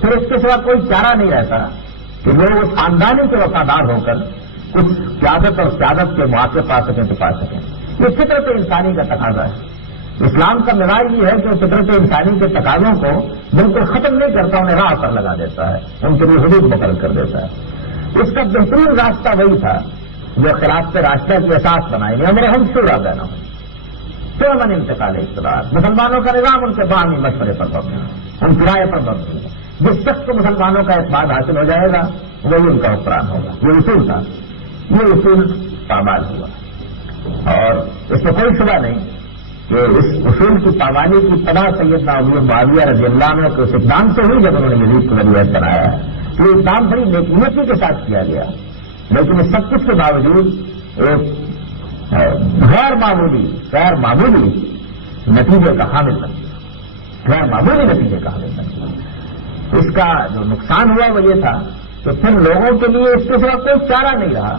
پھر اس کے سوا کوئی چارہ نہیں رہتا کہ لوگ اس خاندانی کے وفادار ہو کر کچھ قیادت اور سیادت کے مواقع پا سکیں تو پا سکیں۔ یہ فطرت انسانی کا تقاضا ہے۔ اسلام کا مزاج یہ ہے کہ وہ فطرت انسانی کے تقاضوں کو بالکل ختم نہیں کرتا، انہیں راہ پر لگا دیتا ہے، ان کے لیے حدود مقرر کر دیتا ہے۔ اس کا بہترین راستہ وہی تھا جو خلافت راشدہ کی اساس بنائی گئی، امر ہم شورا بینہم، تو امن انتقال اقتدار، مسلمانوں کا نظام ان کے باہمی مشورے پر مبنی ہے، ان کی رائے پر مبنی ہے۔ جس شخص کو مسلمانوں کا اعتماد حاصل ہو جائے گا وہی ان کا حکمران ہوگا۔ یہ اصول تھا، یہ اصول پامال ہوا، اور اس میں کوئی شبہ نہیں کہ اس اصول کی پامالی کی ابتدا سیدنا ابو معاویہ رضی اللہ عنہ کے اس اقدام سے ہوئی جب انہوں نے یزید کو ولی عہد بنایا ہے۔ یہ اقدام بڑی نیکی کے ساتھ کیا گیا، لیکن اس سب کچھ کے باوجود ایک غیر معمولی نتیجے کا حامل بن گیا، غیر معمولی نتیجے کا حامل بن گیا۔ اس کا جو نقصان ہوا وہ یہ تھا کہ پھر لوگوں کے لیے اس کے سوا کوئی چارہ نہیں رہا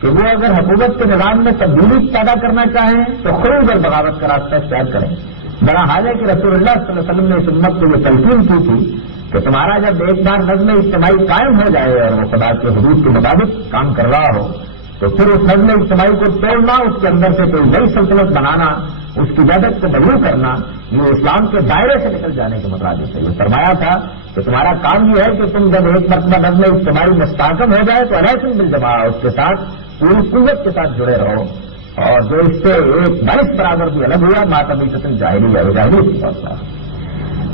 کہ وہ اگر حکومت کے نظام میں تبدیلی پیدا کرنا چاہیں تو خروج اور بغاوت کا راستہ اختیار کریں۔ بڑا حال ہے کہ رسول اللہ صلی اللہ علیہ وسلم نے اس امت کو یہ تلقین کی تھی کہ تمہارا جب ایک بار نظم اجتماعی قائم ہو جائے اور وہ خدا کے حدود کے مطابق کام کر رہا ہو تو پھر اس نظم اجتماعی کو توڑنا، اس کے اندر سے کوئی نئی سلطنت بنانا، اس کی جدت کو مجروح کرنا، یہ اسلام کے دائرے سے نکل جانے کے مترادف ہے۔ یہ فرمایا تھا کہ تمہارا کام یہ ہے کہ تم جب ایک مرتبہ نظم اجتماعی مستحکم ہو جائے تو علیکم بالجماع، اس کے ساتھ پوری قوت کے ساتھ جڑے رہو، اور جو اس سے ایک باعث برابر بھی الگ ہوا ماتمی سطن ظاہری ہے، ظاہری کی پہنچا۔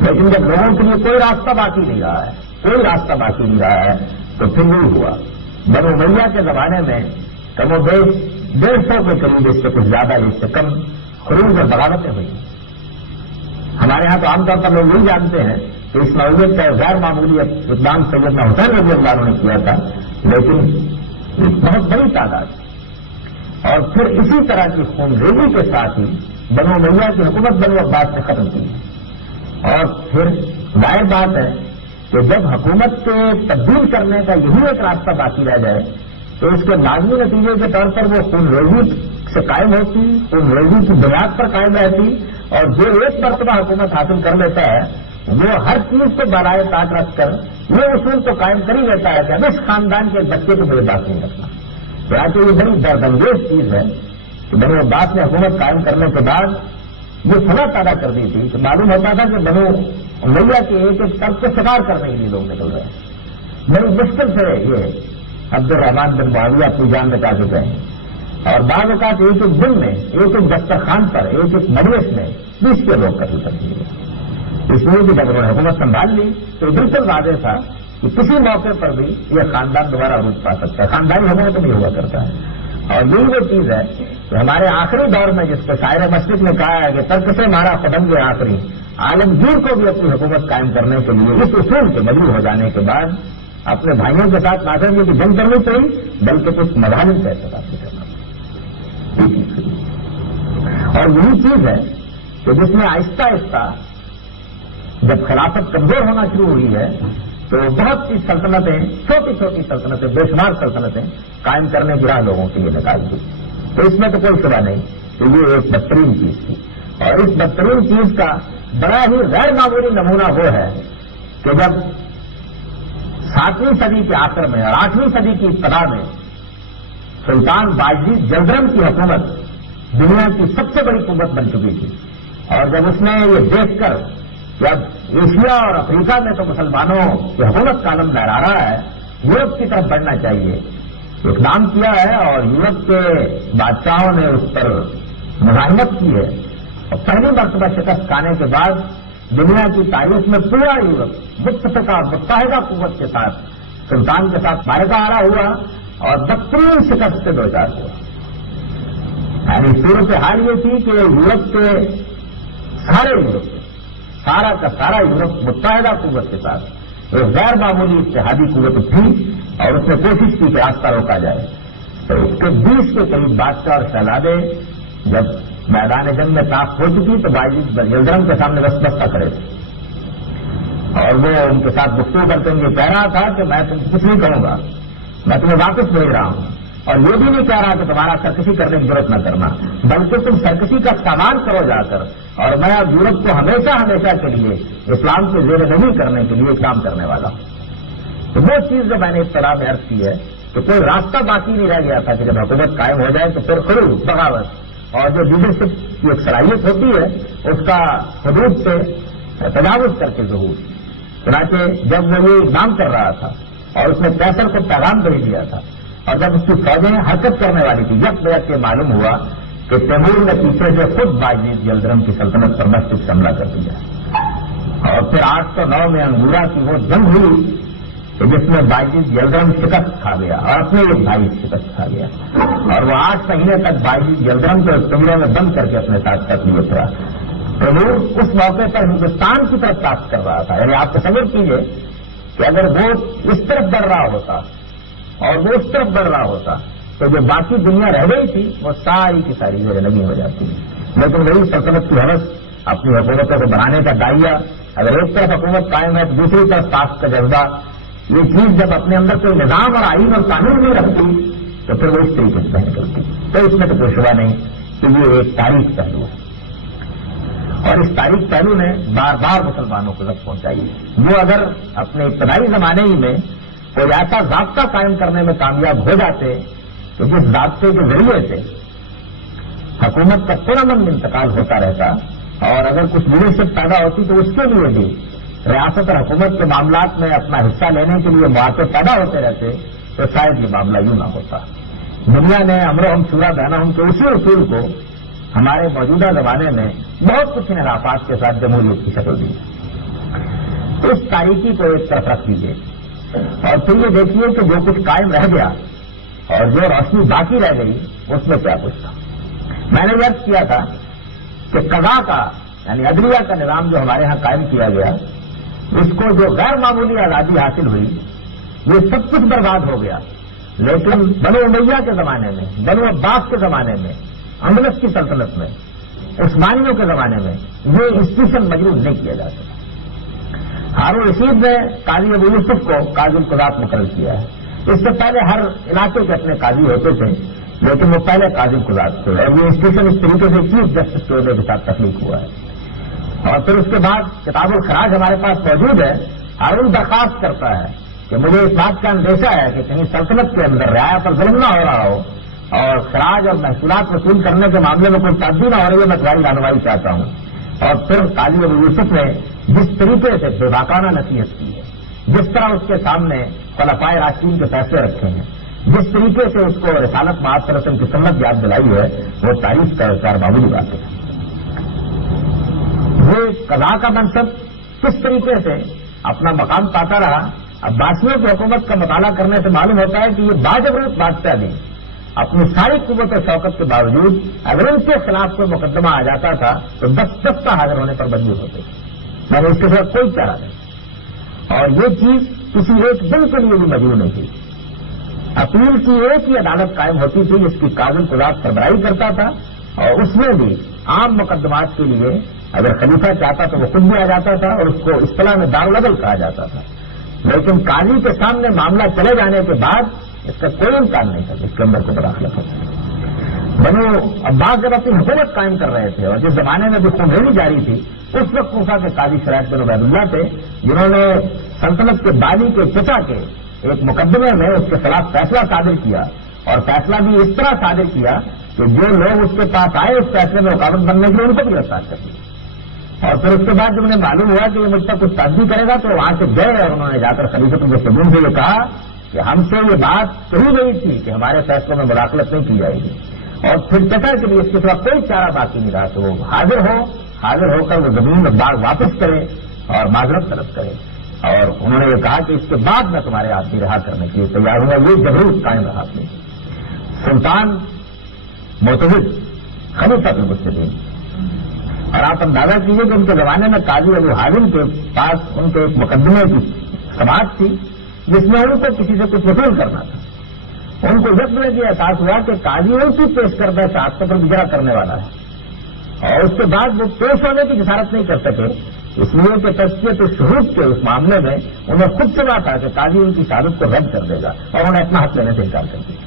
لیکن جب لوگوں کے لیے کوئی راستہ باقی نہیں رہا ہے، کوئی راستہ باقی نہیں رہا ہے تو پھر نہیں ہوا۔ بنو امیہ کے زمانے میں کم و بیش 150 کے قریب، اس سے کچھ زیادہ، اس سے کم خروج اور بغاوتیں ہوئی۔ ہمارے یہاں تو عام طور پر لوگ یہی جانتے ہیں کہ اس نوعیت کا غیر معمولی اقدام سیدنا حسین رضی اللہ عنہ نے کیا تھا، لیکن ایک بہت بڑی تعداد، اور پھر اسی طرح کی خون ریزی کے ساتھ ہی بنو امیہ کی حکومت بنو عباس نے ختم کی۔ اور پھر ظاہر بات ہے کہ جب حکومت کے تبدیل کرنے کا یہی ایک راستہ باقی رہ جائے تو اس کے لازمی نتیجے کے طور پر وہ خون ریزی سے قائم ہوتی، انگریزی کی بنیاد پر قائم رہتی، اور جو ایک مرتبہ حکومت حاصل کر لیتا ہے وہ ہر چیز کو برائے طاق رکھ کر یہ اصول تو قائم کر ہی لیتا ہے کہ اب اس خاندان کے بچے کو میرے بات نہیں رکھنا. چنانچہ یہ بڑی دردانگیز چیز ہے کہ بنو عباس نے حکومت قائم کرنے کے بعد یہ سزا پیدا کر دی تھی کہ معلوم ہوتا تھا کہ بنو امیہ کے ایک ایک طرف کو شکار کرنے کے لیے لوگ نکل رہے ہیں. بڑی مشکل سے یہ عبد الرحمان بن معاویہ اپنی جان بچا چکے ہیں، اور بعض اوقات ایک ایک دن میں ایک ایک دسترخوان پر ایک ایک مجلس میں 20 کے لوگ قتل کر دیے. اس لیے کہ جب انہوں نے حکومت سنبھال لی تو بالکل واضح تھا کہ کسی موقع پر بھی یہ خاندان دوبارہ عروج پا سکتا ہے. خاندانی حکومت نہیں ہوا کرتا ہے. اور یہی وہ چیز ہے کہ ہمارے آخری دور میں جس کو شاعر مشرق نے کہا ہے کہ ترک سے مارا قدم کے آخری، عالمگیر کو بھی اپنی حکومت قائم کرنے کے لیے اس اصول سے مجبور ہو جانے کے بعد اپنے بھائیوں کے ساتھ نہ صرف کی جنگ کرنی پڑی بلکہ کچھ مظالم کا احتساب بھی کرنا پڑا. اور یہی چیز ہے کہ جس میں آہستہ آہستہ جب خلافت کمزور ہونا شروع ہوئی ہے تو بہت سی سلطنتیں، چھوٹی چھوٹی سلطنتیں، بے شمار سلطنتیں قائم کرنے کی راہ لوگوں کے لیے نکال دی. تو اس میں تو کوئی شبہ نہیں کہ یہ ایک بدترین چیز تھی. اور اس بدترین چیز کا بڑا ہی غیر معمولی نمونہ وہ ہے کہ جب 7ویں صدی کے آخر میں اور 8ویں صدی کی ابتدا میں سلطان باجید جلدرم کی حکومت دنیا کی سب سے بڑی قوت بن چکی تھی، اور جب اس نے یہ دیکھ کر کہ اب ایشیا اور افریقہ میں تو مسلمانوں کی حکومت کا عالم لہرا رہا ہے، یورپ کی طرف بڑھنا چاہیے، اقدام کیا ہے اور یورپ کے بادشاہوں نے اس پر مزاحمت کی ہے. اور پہلی مرتبہ شکست کھانے کے بعد دنیا کی تاریخ میں پورا یورپ متفقہ متحدہ قوت کے ساتھ سلطان کے ساتھ معرکہ آرا ہوا اور بدترین شکست سے دوچار ہوا. یعنی صورت حال یہ تھی کہ یورپ کے سارا کا سارا یورپ متحدہ قوت کے ساتھ ایک غیر معمولی اتحادی قوت تھی اور اس نے کوشش کی کہ راستہ روکا جائے. تو اس کے 20 کے قریب بادشاہ اور شہزادے جب میدان جنگ میں طاقت ہو چکی تو باجید جلدرم کے سامنے وسوسہ کھڑے تھے، اور وہ ان کے ساتھ گفتگو کرتے ہوئے کہہ رہا تھا کہ میں تم کچھ نہیں کہوں گا، میں تمہیں واپس بھیج رہا ہوں، اور یہ بھی نہیں کہہ رہا کہ تمہارا سرکشی کرنے کی ضرورت نہ کرنا، بلکہ تم سرکشی کا سامان کرو جا کر، اور میں اب یورپ کو ہمیشہ ہمیشہ کے لیے اسلام کے زیر نہیں کرنے کے لیے کام کرنے والا ہوں. تو وہ چیز جو میں نے ابتدا میں عرض کی ہے کہ کوئی راستہ باقی نہیں رہ گیا تھا کہ جب حکومت قائم ہو جائے تو پھر خروج بغاوت اور جو لیڈرشپ کی ایک صلاحیت ہوتی ہے اس کا حدود سے تجاوز کر کے ظہور. چنانچہ جب وہ یہ اقدام کر رہا تھا اور اس نے قیصر کو پیغام بھیج دیا تھا، اور جب اس کی فوجیں حرکت کرنے والی تھی، یک بیک یہ معلوم ہوا کہ تیمور نے پیچھے سے خود باجید جلدرم کی سلطنت پر مسجد سے حملہ کر دیا. اور پھر 809 میں انگورا کی وہ جنگ ہوئی کہ جس میں باجید جلدرم شکست کھا گیا اور اپنے ایک بھائی شکست کھا گیا، اور وہ 8 مہینے تک باجید جلدرم کو کمرے میں بند کر کے اپنے ساتھ قتل اترا. تیمور اس موقع پر ہندوستان کی طرف طاقت کر رہا تھا. یعنی آپ تصور کیجیے کہ اگر وہ اس طرف بڑھ رہا ہوتا اور وہ اس طرف بڑھ رہا ہوتا تو جو باقی دنیا رہ گئی تھی وہ ساری کی ساری زیر نگی ہو جاتی. لیکن وہی سلطنت کی حوث، اپنی حکومتوں کو بنانے کا دائیا، اگر ایک طرف حکومت قائم ہے تو دوسری طرف طاقت کا جذبہ، یہ چیز جب اپنے اندر کوئی نظام اور آئین اور قانون نہیں رکھتی تو پھر وہ اس طریقے سے نکلتی. تو اس میں تو کوئی شبہ نہیں کہ یہ ایک تاریخ پہلو ہے، اور اس تاریخ پہلو نے بار بار مسلمانوں کو ضرورت پہنچائی ہے. وہ اگر اپنے ابتدائی زمانے ہی میں کوئی ایسا ضابطہ قائم کرنے میں کامیاب ہو جاتے تو جس ضابطے کے ذریعے سے حکومت کا پرامن انتقال ہوتا رہتا، اور اگر کچھ لیڈرشپ پیدا ہوتی تو اس کے لیے بھی ریاست اور حکومت کے معاملات میں اپنا حصہ لینے کے لیے مواقع پیدا ہوتے رہتے، تو شاید یہ معاملہ یوں نہ ہوتا. دنیا نے امر و ہم شورا بینہم کے اسی اصول کو ہمارے موجودہ زمانے میں بہت کچھ انحرافات کے ساتھ جمہوریت کی شکل دی. اس تاریخی کو ایک طرف رکھ دیجیے اور پھر یہ دیکھیے کہ جو کچھ قائم رہ گیا اور جو روشنی باقی رہ گئی اس میں کیا کچھ تھا. میں نے عرض کیا تھا کہ قضاء کا یعنی عدلیہ کا نظام جو ہمارے ہاں قائم کیا گیا، اس کو جو غیر معمولی آزادی حاصل ہوئی یہ سب کچھ برباد ہو گیا. لیکن بنو امیہ کے زمانے میں، بنو عباس کے زمانے میں، اندلس کی سلطنت میں، عثمانیوں کے زمانے میں یہ انسٹیٹیوشن مجروح نہیں کیا جا سکتا. ہارون رشید نے قاضی ابو یوسف کو قاضی القضات مقرر کیا ہے. اس سے پہلے ہر علاقے کے اپنے قاضی ہوتے تھے، لیکن وہ پہلے قاضی قضات تھے اور یہ انسٹیٹیوشن اس طریقے سے چیف جسٹس کے عہدے کے ساتھ تخلیق ہوا ہے۔ اور پھر اس کے بعد کتاب الخراج ہمارے پاس موجود ہے۔ ہارون درخواست کرتا ہے کہ مجھے اس بات کا اندیشہ ہے کہ کہیں سلطنت کے اندر رعایا پر ظلم نہ ہو رہا ہو اور خراج اور محصولات وصول کرنے کے معاملے میں کوئی تعدی نہ ہو رہی ہے، میں تمہاری رہنمائی چاہتا ہوں۔ اور پھر قاضی ابو یوسف نے جس طریقے سے بے باکانہ نصیحت کی ہے، جس طرح اس کے سامنے خلفائے راشدین کے فیصلے رکھے ہیں، جس طریقے سے اس کو رسالت معاذ رسم کی سنت یاد دلائی ہے، وہ تعریف کا اظہار معمولی بات ہے۔ یہ قضا کا منصب کس طریقے سے اپنا مقام پاتا رہا، عباسیوں کی حکومت کا مطالعہ کرنے سے معلوم ہوتا ہے کہ یہ باجبروت بادشاہ بھی اپنی ساری قوت و شوکت کے باوجود اگر ان کے خلاف کوئی مقدمہ آ جاتا تھا تو دستہ حاضر ہونے پر مجبور ہوتے تھے، میں نے اس کے ساتھ کوئی چارہ نہیں۔ اور یہ چیز کسی ایک دن کے لیے بھی مجبور نہیں تھی۔ اپیل کی ایک ہی عدالت قائم ہوتی تھی جس کی قاضی قضات سربراہی کرتا تھا، اور اس میں بھی عام مقدمات کے لیے اگر خلیفہ چاہتا تو وہ خود بھی آ جاتا تھا اور اس کو اصطلاح میں دارالعدل کہا جاتا تھا۔ لیکن قاضی کے سامنے معاملہ چلے جانے کے بعد اس کا کوئی امکان نہیں تھا اس کے اندر کو مداخلت ہوتا۔ بنو عباس جب اپنی حکومت قائم کر رہے تھے اور جس زمانے میں بھی خونریزی جاری تھی، اس وقت کوفہ کے قاضی شریعت بن عبید اللہ تھے جنہوں نے سلطنت کے بالی کے چچا کے ایک مقدمے میں اس کے خلاف فیصلہ صادر کیا، اور فیصلہ بھی اس طرح صادر کیا کہ جو لوگ اس کے پاس آئے اس فیصلے میں رکاوٹ بننے کے لیے ان کو بھی گرفتار کر دیا۔ اور پھر اس کے بعد جب انہیں معلوم ہوا کہ یہ مجھ پر کچھ تعدی کرے گا تو وہاں سے گئے اور انہوں نے جا کر خلیفۃ المسلمین سے یہ کہا کہ ہم سے یہ بات کہی گئی تھی کہ ہمارے فیصلوں میں مداخلت نہیں کی جائے گی، اور پھر چچا کے لیے اس کے سوا کوئی چارہ باقی نہیں رہا کہ وہ حاضر ہو کر وہ زمین میں باغ واپس کرے اور معذرت طلب کرے۔ اور انہوں نے یہ کہا کہ اس کے بعد میں تمہارے آدمی رہا کرنے کے لیے تیار ہوں گا۔ یہ جبروت قائم رہا اپنی سلطان معتزد خلیفۃ المسلمین۔ اور آپ اندازہ کیجیے کہ ان کے زمانے میں قاضی ابو حازم کے پاس ان کے ایک مقدمے کی سماعت تھی جس میں ان کو کسی سے کچھ وصول کرنا تھا۔ ان کو یکدم یہ احساس ہوا کہ قاضی ان کی پیش کردہ شہادتوں پر گزرا کرنے والا ہے، اور اس کے بعد وہ پیش ہونے کی جسارت نہیں کر سکے، اس لیے کہ تزکیۃ الشہود کے اس معاملے میں انہیں خود سے تھا کہ قاضی ان کی شہادت کو رد کر دے گا، اور انہیں اپنا حق لینے سے انکار کر دیا۔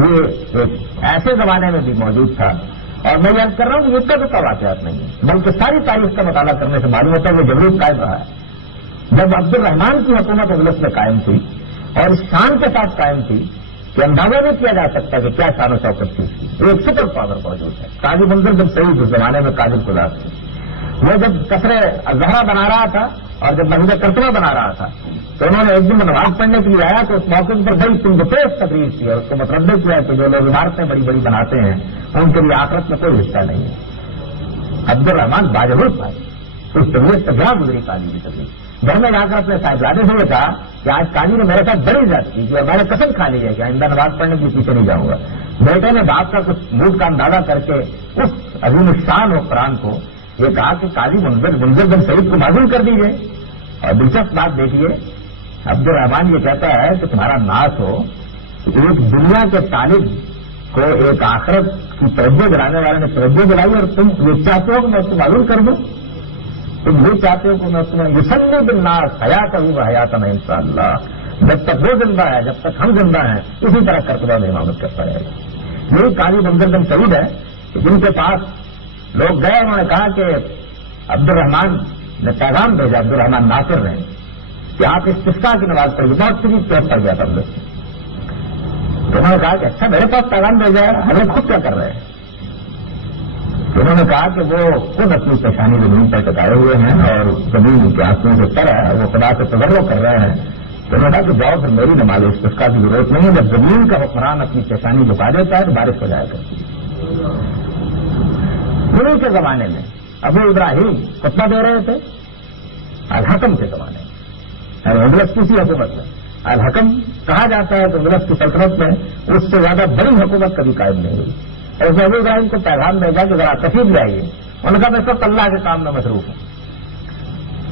یہ ایک ایسے زمانے میں بھی موجود تھا، اور میں یاد کر رہا ہوں کہ یہ کب کا واقعات نہیں ہے، بلکہ ساری تاریخ کا مطالعہ کرنے سے معلوم ہوتا ہے وہ جبروت قائم رہا ہے۔ جب عبد الرحمان کی حکومت اجلس میں قائم تھی اور اس شان کے ساتھ قائم تھی کہ اندازہ نہیں کیا جا سکتا کہ کیا شان و شوکت تھی، ایک سپر پاور موجود ہے۔ قاضی منظر بن سعید اس زمانے میں قاضی قضات تھے، وہ جب قصر الزہرا بنا رہا تھا اور جب مسجد کرتبہ بنا رہا تھا تو انہوں نے ایک دن نماز پڑھنے کے لیے آیا تو اس موقع پر بڑی تندخیز تقریر کی اور اس کو متردد کیا کہ جو لوگ عمارتیں بڑی بڑی بناتے ہیں ان کے لیے آخرت میں کوئی حصہ نہیں ہے۔ عبد الرحمان باجبروت بھائی اس طبیعت سے جہاں گزری قاضی کی تقریر، گھر میں جا کر اپنے صاحبزادے سے یہ کہا کہ آج قاضی نے میرے ساتھ بڑی عزت کی اور میں نے قسم کھا لی ہے کہ آئندہ نماز پڑھنے کے پیچھے نہیں جاؤں گا۔ بیٹے نے باپ کا کچھ موڈ کا اندازہ کر کے اس عظیم الشان حکمران کو یہ کہا کہ قاضی منظر بن سعید کو معزول کر دیجیے۔ اور دلچسپ بات دیکھیے، عبد الرحمان یہ کہتا ہے کہ تمہارا ناس ہو کہ ایک دنیا کے طالب کو ایک آخرت کی توجہ دلانے والے نے توجہ دلائی اور تم یہ چاہتے ہو کہ میں اس کو معلوم کر دوں، تم یہ چاہتے ہو کہ میں اس میں یسلی بالناس حیات ہوں حیات میں انشاءاللہ، جب تک وہ زندہ ہے جب تک ہم زندہ ہیں اسی طرح کرتبہ میں امامت کرتا رہے گا۔ یہی قاضی منظر بن سعید ہے کہ جن کے پاس لوگ گئے، انہوں نے کہا کہ عبد الرحمان نے پیغام بھیجا، عبد الرحمان ناصر نے، کہ آپ استسقاء کی نماز پڑھیے، بہت شریف طور پر گیا تھا اندر سے۔ تو انہوں نے کہا کہ اچھا میرے پاس پیغام بھیجا ہے، حضرت خود کیا کر رہے ہیں؟ تو انہوں نے کہا کہ وہ خود اپنی پیشانی زمین پر ٹکائے ہوئے ہیں اور زمین کے آنسوؤں سے تر ہے، وہ خدا سے تجربہ کر رہے ہیں۔ تو انہوں نے کہا کہ جاؤ پھر میری نماز استسقاء کی ضرورت نہیں ہے، جب زمین کا حکمران اپنی پیشانی جھکا دیتا ہے تو بارش ہو جایا کرتی ہے۔ انہیں کے زمانے میں ابو ابراہیم خطبہ دے رہے تھے، الحکم کے زمانے میں، اجلس کی حکومت میں الحکم کہا جاتا ہے کہ اجلس کی سلطنت میں اس سے زیادہ بڑی حکومت کبھی قائم نہیں ہوئی۔ اور اس نے ابو ابراہیم کو پیغام بھیجا کہ ذرا تشریف لے آئیے۔ انہوں نے کہا میں اس وقت اللہ کے کام میں مصروف ہوں۔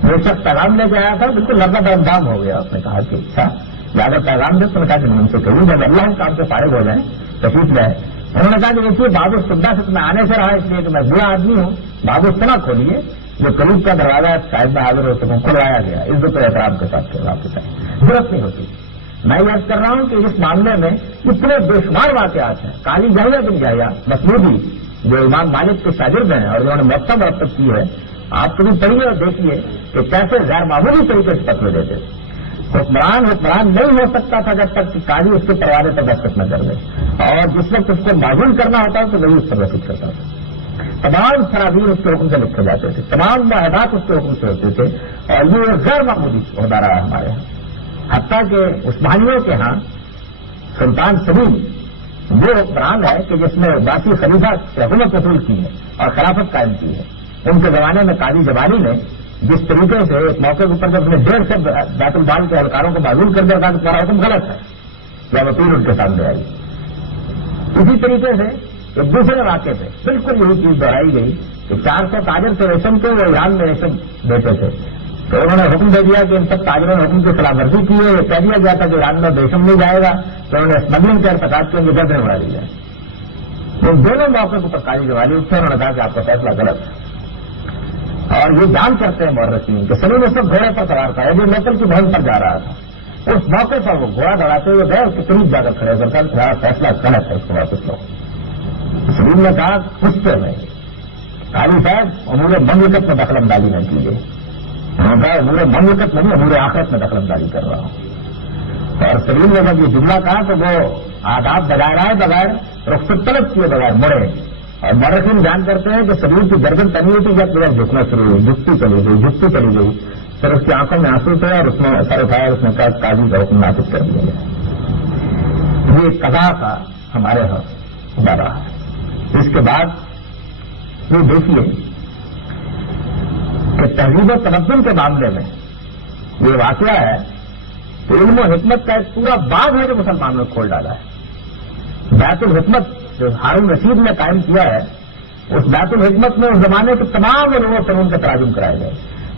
وہ شخص پیغام لے کے آیا تھا، بالکل لبا بدام ہو گیا، اس نے کہا کہ اچھا زیادہ پیغام دے، تو نے کہا کہ میں ان سے کہوں جب اللہ کے کام سے فارغ ہو جائیں تشریف لے آئے۔ انہوں نے کہا کہ دیکھیے باب السدہ سے میں آنے سے رہا اس لیے کہ میں برا آدمی ہوں، باب السنا کھولیے، جو قریب کا دروازہ شاید میں حاضر ہو سکوں، کھلوایا گیا عزت و احترام کے ساتھ ضرورت نہیں ہوتی۔ میں یاد کر رہا ہوں کہ اس معاملے میں اتنے بے شمار واقعات ہیں. قاضی یحییٰ بن یحییٰ مسعودی جو امام مالک کے شاگرد ہیں اور انہوں نے موطا مرتب کی ہے، آپ کبھی پڑھیے اور دیکھیے کہ کیسے غیر معمولی طریقے سے فتوے دیتے تھے. حکمران نہیں ہو سکتا تھا جب تک کہ قاضی اس کے پروارے پر دستخط نہ کر دے، اور جس وقت اس کو معزول کرنا ہوتا تو وہی اس پر دستخط کرتا تھا. تمام سرابیر اس کے حکم سے لکھے جاتے تھے، تمام معاہدات اس کے حکم سے ہوتے تھے، اور یہ غیر معمولی عہدہ رہا ہمارے یہاں. حتیٰ کہ عثمانیوں کے ہاں سلطان سلیم وہ حکمران ہے کہ جس نے باسی خلیفہ کی حکومت وصول کی ہے اور خلافت قائم کی ہے. ان کے زمانے میں قاضی جباری نے جس طریقے سے ایک موقع کے اوپر جب 150 بیت المال کے اہلکاروں کو معزول کر دیا تھا کہ تمہارا حکم غلط ہے، یا وکیل ان کے سامنے آئی. اسی طریقے سے ایک دوسرے واقعے پہ بالکل یہی چیز دہرائی گئی کہ 400 تاجر تھے ریشم کے، وہ ایران میں ریشم بیچے تھے، تو انہوں نے حکم دے دیا کہ ان سب تاجروں نے حکم کی خلاف ورزی کی ہے. یہ کہہ دیا گیا تھا کہ ایران میں ریشم نہیں جائے گا، تو انہوں نے اسمگلنگ کے ارتکاب کے لیے گردن اڑا دی جائے. ان دونوں موقع پر قاضی جوالی اٹھے، انہوں نے کہا کہ آپ کا فیصلہ غلط ہے. اور یہ جان کرتے ہیں مورخین کہ سلیم اس وقت گھوڑے پر سوار تھا، جو لوکل کی بہن پر جا رہا تھا. اس موقع پر وہ گھوڑا دوڑاتے ہوئے گئے، اس کے قریب جا کر کھڑے کر تمہارا فیصلہ غلط ہے، اس کو واپس لو. سلیم نے کہا غصے میں، قاضی صاحب امور مملکت میں دخل اندازی نہ کیجیے. انہوں نے کہا امور مملکت نہیں، امور آخرت میں دخل اندازی کر رہا ہوں. اور سلیم نے جب یہ جملہ کہا تو وہ آداب بجائے رہا ہے بغیر رخصت طلب کیے بغیر مڑے. اور مورخین جان کرتے ہیں کہ سلیم کی گردن تنی ہوئی تھی جب پورا جھکنا شروع ہوئی، جھکتی چلی گئی. پھر اس کی آنکھوں میں آنسو تھے اور اس نے سر اٹھایا، اس نے کہا قاضی کا حکم نافذ کر دیا گیا. یہ قضا کا ہمارے یہاں ہوا رہا ہے. اس کے بعد یہ دیکھیے کہ تہذیب و تمدن کے معاملے میں یہ واقعہ ہے کہ علم و حکمت کا ایک پورا باغ ہے جو مسلمانوں نے کھول ڈالا ہے. بیت الحکمت جو ہارون رشید نے قائم کیا ہے، اس بیت الحکمت میں اس زمانے کے تمام علوم و فنون کے تراجم کرائے گئے.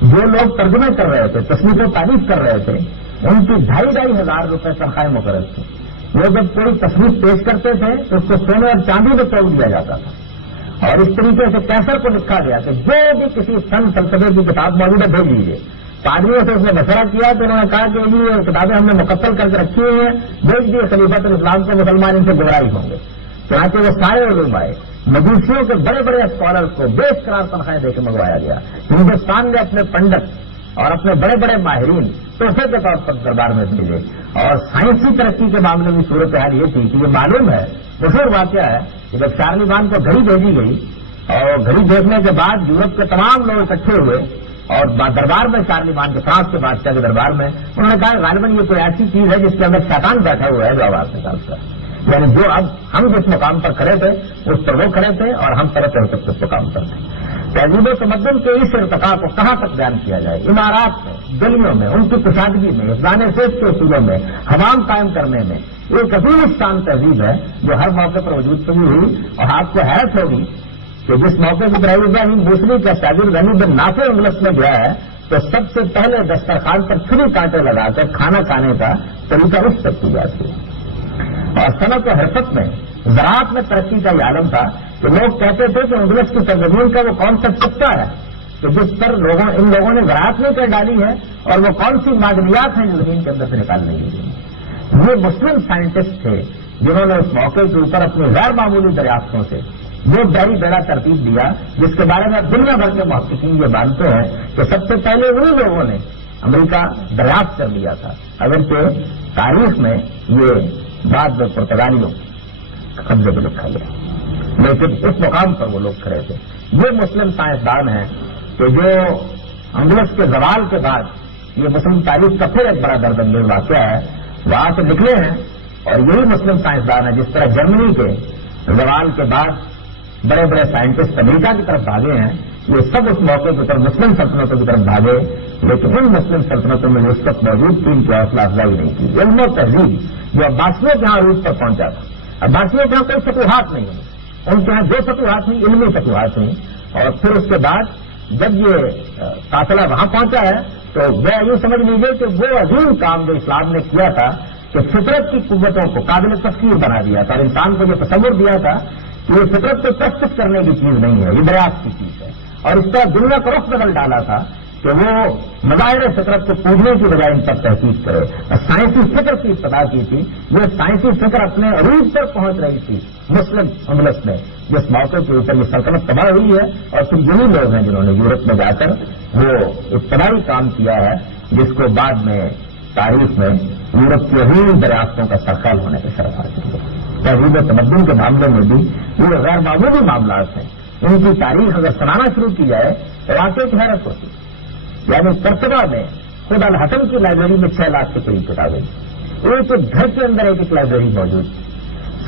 جو لوگ ترجمے کر رہے تھے، تصنیف و تعریف کر رہے تھے، ان کی 2,500 روپے تنخواہیں مقرر تھی. وہ جب کوئی تصنیف پیش کرتے تھے تو اس کو سونے اور چاندی میں تول دیا جاتا تھا. اور اس طریقے سے کیسر کو لکھا گیا کہ جو بھی کسی فن فلسفے کی کتاب موجود ہے بھیج دیجیے. پادریوں سے اس نے مشورہ کیا تو انہوں نے کہا کہ یہ کتابیں ہم نے مکمل کر کے رکھی ہوئی ہیں، بھیج دیے خلیفۃ الاسلام کو، مسلمان ان سے گمراہی ہوں گے. چنانچہ وہ سارے علوم آئے. مجوسیوں کے بڑے بڑے اسکالرز کو بے قرار تنخواہیں دے کے منگوایا گیا. ہندوستان نے اپنے پنڈت اور اپنے بڑے بڑے ماہرین تحفے کے طور پر دربار میں بھیجے. اور سائنسی ترقی کے معاملے میں صورتحال یہ تھی کہ یہ معلوم ہے، مشہور واقعہ ہے کہ جب شارلیمان کو گھڑی بھیجی گئی اور گھڑی دیکھنے کے بعد یورپ کے تمام لوگ اکٹھے ہوئے اور دربار میں شارلیمان کے فرانس کے بادشاہ کے دربار میں انہوں نے کہا غالباً یہ کوئی ایسی چیز ہے جس کے اندر شیطان بیٹھا ہوا ہے جو آواز نکالتا ہے. یعنی جو اب ہم جس مقام پر کھڑے تھے اس پر وہ کھڑے تھے اور ہم طرح طرح سے اس مقام پر تھے. تہذیب و تمدن کے اس ارتقاء کو کہاں تک بیان کیا جائے؟ عمارات میں، گلیوں میں، ان کی کشادگی میں، افغان سیف کے اصولوں میں، حمام قائم کرنے میں. ایک عظیم شان تہذیب ہے جو ہر موقع پر وجود پذیر ہوئی. اور آپ کو حیرت ہوگی کہ جس موقع پر ابراہیم بوسری کا شاگرد غنی بن نافع انگلش میں گیا ہے تو سب سے پہلے دسترخوان پر چھری کانٹے لگا کر کھانا کھانے کا طریقہ اس تک کی جاتی ہے. اور صنعت و حرفت میں، زراعت میں ترقی کا یہ عالم تھا کہ لوگ کہتے تھے کہ انگلش کی سرزمین کا وہ کون سا سکتا ہے کہ جس پر ان لوگوں نے زراعت نہیں کر ڈالی ہے، اور وہ کون سی معدنیات ہیں جو زمین کے اندر سے نکال نہیں گئی. یہ مسلم سائنٹسٹ تھے جنہوں نے اس موقع کے اوپر اپنی غیر معمولی دریافتوں سے وہ بڑی بیڑا ترتیب دیا جس کے بارے میں دنیا بھر کے محققین یہ مانتے ہیں کہ سب سے پہلے انہی لوگوں نے امریکہ دریافت کر لیا تھا. اگرچہ تاریخ میں یہ بعد میں پرتگالیوں قبضے پہ لکھا گیا، لیکن اس مقام پر وہ لوگ کھڑے تھے. یہ مسلم سائنسدان ہیں کہ جو انگلش کے زوال کے بعد یہ مسلم تاریخ کا پھر ایک بڑا درد انگیز واقعہ ہے، وہاں سے نکلے ہیں. اور یہی مسلم سائنسدان ہیں جس طرح جرمنی کے زوال کے بعد بڑے بڑے سائنٹسٹ امریکہ کی طرف بھاگے ہیں، یہ سب اس موقع کے اوپر مسلم سلطنتوں کی طرف بھاگے. لیکن ان مسلم سلطنتوں میں اس وقت موجود تھی ان کی حوصلہ افزائی نہیں کی. علم و تہذیب جو عباسیوں کے یہاں عروج پر پہنچا تھا، عباسیوں کے یہاں کوئی فتوحات نہیں ہوئی، ان کے یہاں جو فتوحات ہوئی علمی فتوحات ہوئی. اور پھر اس کے بعد جب یہ قافلہ وہاں پہنچا ہے تو وہ یوں سمجھ لیجیے کہ وہ عظیم کام جو اسلام نے کیا تھا کہ فطرت کی قوتوں کو قابل تفسیر بنا دیا تھا، اور انسان کو جو تصور دیا تھا کہ یہ فطرت کو تشخیص کرنے کی چیز نہیں ہے، یہ دریافت کی چیز ہے. اور اس طرح دنیا کو رخ بدل ڈالا تھا کہ وہ مظاہر فطرت کو پوجنے کی بجائے ان پر تحقیق کرے. اور سائنسی فکر کی ابتدا کی تھی. یہ سائنسی فکر اپنے عروج پر پہنچ رہی تھی مسلم اندلس میں، جس موقع کے اوپر یہ سلطنت تباہ ہوئی ہے. اور پھر یہی لوگ ہیں جنہوں نے یورپ میں جا کر وہ ابتدائی کام کیا ہے جس کو بعد میں تاریخ میں یورپ کی عظیم دریافتوں کا سرخیل ہونے کا شرف حاصل ہوا. تہذیب و تمدن کے معاملے میں بھی یہ غیر معمولی معاملات ہیں. ان کی تاریخ اگر سنانا شروع کی جائے تو واقعی کی حیرت ہوتی. یعنی قرطبہ میں خود الحسن کی لائبریری میں 6 لاکھ کے قریب کتابیں، ایک گھر کے اندر ایک لائبریری موجود تھی.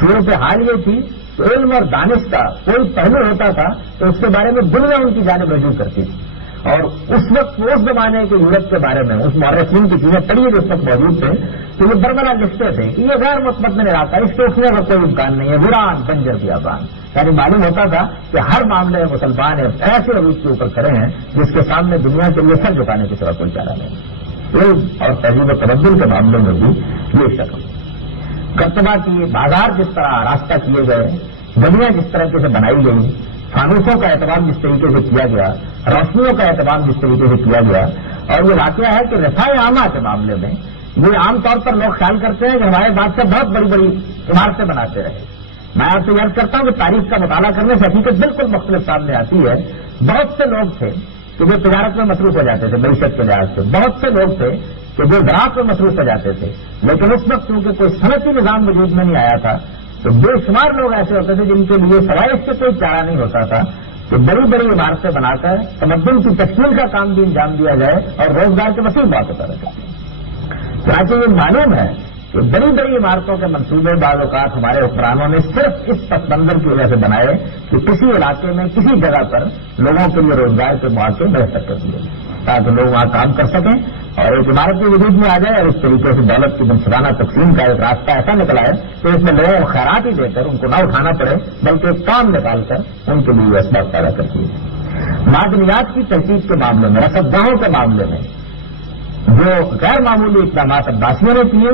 صورت حال یہ تھی کہ علم اور دانش کا کوئی پہلو ہوتا تھا تو اس کے بارے میں دنیا ان کی جانب رجوع کرتی تھی. اور اس وقت اس زمانے کے یورپ کے بارے میں اس مورخین کی چیزیں پڑھی جو اس وقت موجود تھے تو یہ بربلا لکھتے تھے کہ یہ غیر مطمئن علاقہ، اس کے اٹھنے کا کوئی امکان نہیں ہے، ویران بنجر بیابان. یعنی معلوم ہوتا تھا کہ ہر معاملے میں مسلمان ایسے عروج کے اوپر کھڑے ہیں جس کے سامنے دنیا کے لیے سر جھکانے کی طرح کوئی چارہ نہیں. علم اور تہذیب و تمدن کے معاملے میں بھی یہ شکل. قرطبہ کی بازار جس طرح راستہ کیے گئے، گلیاں جس طرح سے بنائی گئی، فانوسوں کا اہتمام جس طریقے سے کیا گیا، روشنیوں کا اہتمام جس طریقے سے کیا گیا. اور یہ واقعہ ہے کہ رفاع عامہ کے معاملے میں یہ عام طور پر لوگ خیال کرتے ہیں کہ ہمارے بادشاہ بہت بڑی بڑی عمارتیں بناتے رہے. میں آپ سے یاد کرتا ہوں کہ تاریخ کا مطالعہ کرنے سے حقیقت بالکل مختلف سامنے آتی ہے. بہت سے لوگ تھے کہ جو تجارت میں مصروف ہو جاتے تھے معیشت کے لحاظ سے، بہت سے لوگ تھے کہ جو زراعت میں مصروف ہو جاتے تھے. لیکن اس وقت کیونکہ کوئی صنعتی نظام وجود میں نہیں آیا تھا تو بے شمار لوگ ایسے ہوتے تھے جن کے لیے سوائے اس سے کوئی چارہ نہیں ہوتا تھا کہ بڑی بڑی عمارتیں بنا کر تمدن کی تشکیل کا کام بھی انجام دیا جائے اور روزگار کے وسیع موقع پیدا کرتے ہیں. چنانچہ یہ معلوم ہے کہ بڑی بڑی عمارتوں کے منصوبے بعض اوقات ہمارے حکمرانوں نے صرف اس پس منظر کی وجہ سے بنائے کہ کسی علاقے میں کسی جگہ پر لوگوں کے لیے روزگار کے مواقع بہتر کر دیے تاکہ لوگ وہاں کام کر سکیں اور ایک عمارت کے وجود میں آ جائے. اور اس طریقے سے دولت کی منصفانہ تقسیم کا ایک راستہ ایسا نکلا ہے کہ اس میں لوگوں کو خیرات ہی دے کر ان کو نہ اٹھانا پڑے بلکہ ایک کام نکال کر ان کے لیے اسباب پیدا کرتی ہے. معدنیات کی تحقیق کے معاملے میں، رصدگاہوں کے معاملے میں جو غیر معمولی اقدامات عباسیوں نے کیے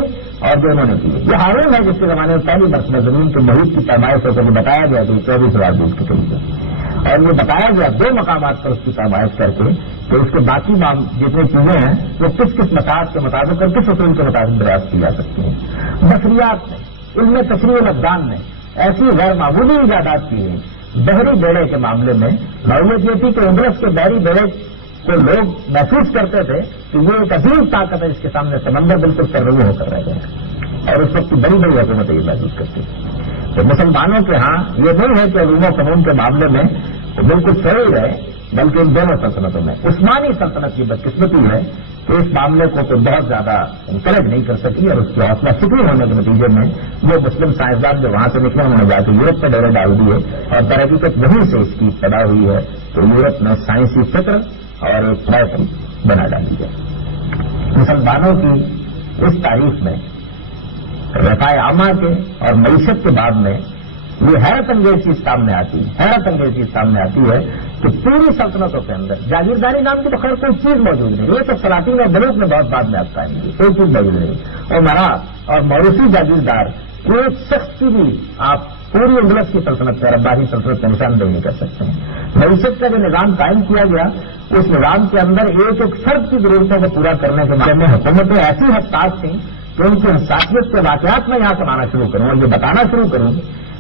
اور جو انہوں نے کیے، یہ ہارون ہے جس کے زمانے میں پہلی مرتبہ زمین کے محیط کی پیمائش سے بتایا گیا کہ 24,000 دور کے قریب ہے. اور یہ بتایا گیا 2 مقامات پر اس کی پیمائش کر کے کہ اس کے باقی جتنی چیزیں ہیں وہ کس کس مساحت کے مطابق اور کس اصول کے مطابق دریافت کی جا سکتی ہیں. بصریات میں، علم تشریح الابدان میں ایسی غیر معمولی ایجادات کی ہیں. بحری بیڑے کے معاملے میں نوعیت یہ تھی کہ اندرس کے بحری بیڑے کو لوگ محسوس کرتے تھے کہ یہ ایک عظیم طاقت ہے جس کے سامنے سمندر بالکل سرنگو ہو کر رہ گئے اور اس وقت کی بڑی بڑی حکومتیں یہ محسوس کرتی ہیں. تو مسلمانوں کے ہاں یہ نہیں ہے کہ علوم و فنون کے معاملے میں بالکل صحیح رہے بلکہ ان دونوں سلطنتوں میں عثمانی سلطنت کی بدقسمتی ہے کہ اس معاملے کو کوئی بہت زیادہ انکریج نہیں کر سکی اور اس کی حوصلہ فکری ہونے کے نتیجے میں وہ مسلم سائنسدان جو وہاں سے نکلے انہوں نے جا کے یورپ میں ڈورے ڈال دیے اور در حقیقت وہیں سے اس کی ابتدا ہوئی ہے. تو یورپ میں سائنسی فکر اور ایک نئے بنا ڈالی ہے. مسلمانوں کی اس تاریخ میں رفاع عامہ کے اور معیشت کے بعد میں یہ حیرت انگیز چیز سامنے آتی ہے. حیرت انگیز چیز سامنے آتی ہے کہ پوری سلطنتوں کے اندر جاگیرداری نام کی تو خیر کوئی چیز موجود نہیں. یہ تو سلاطین اور ملوک نے بہت بعد میں آپ قائم کی، کوئی چیز موجود نہیں. اور مراد اور موروثی جاگیردار ایک شخص کی بھی آپ پوری اندلس کی سلطنت کا عباسی سلطنت کا نشاندہی نہیں کر سکتے ہیں. معیشت کا جو نظام قائم کیا گیا اس نظام کے اندر ایک ایک فرد کی ضرورتوں کو پورا کرنے کے بارے میں حکومتیں ایسی حساس تھیں کہ ان کی حساسیت کے واقعات میں یہاں سنانا شروع کروں اور یہ بتانا شروع کروں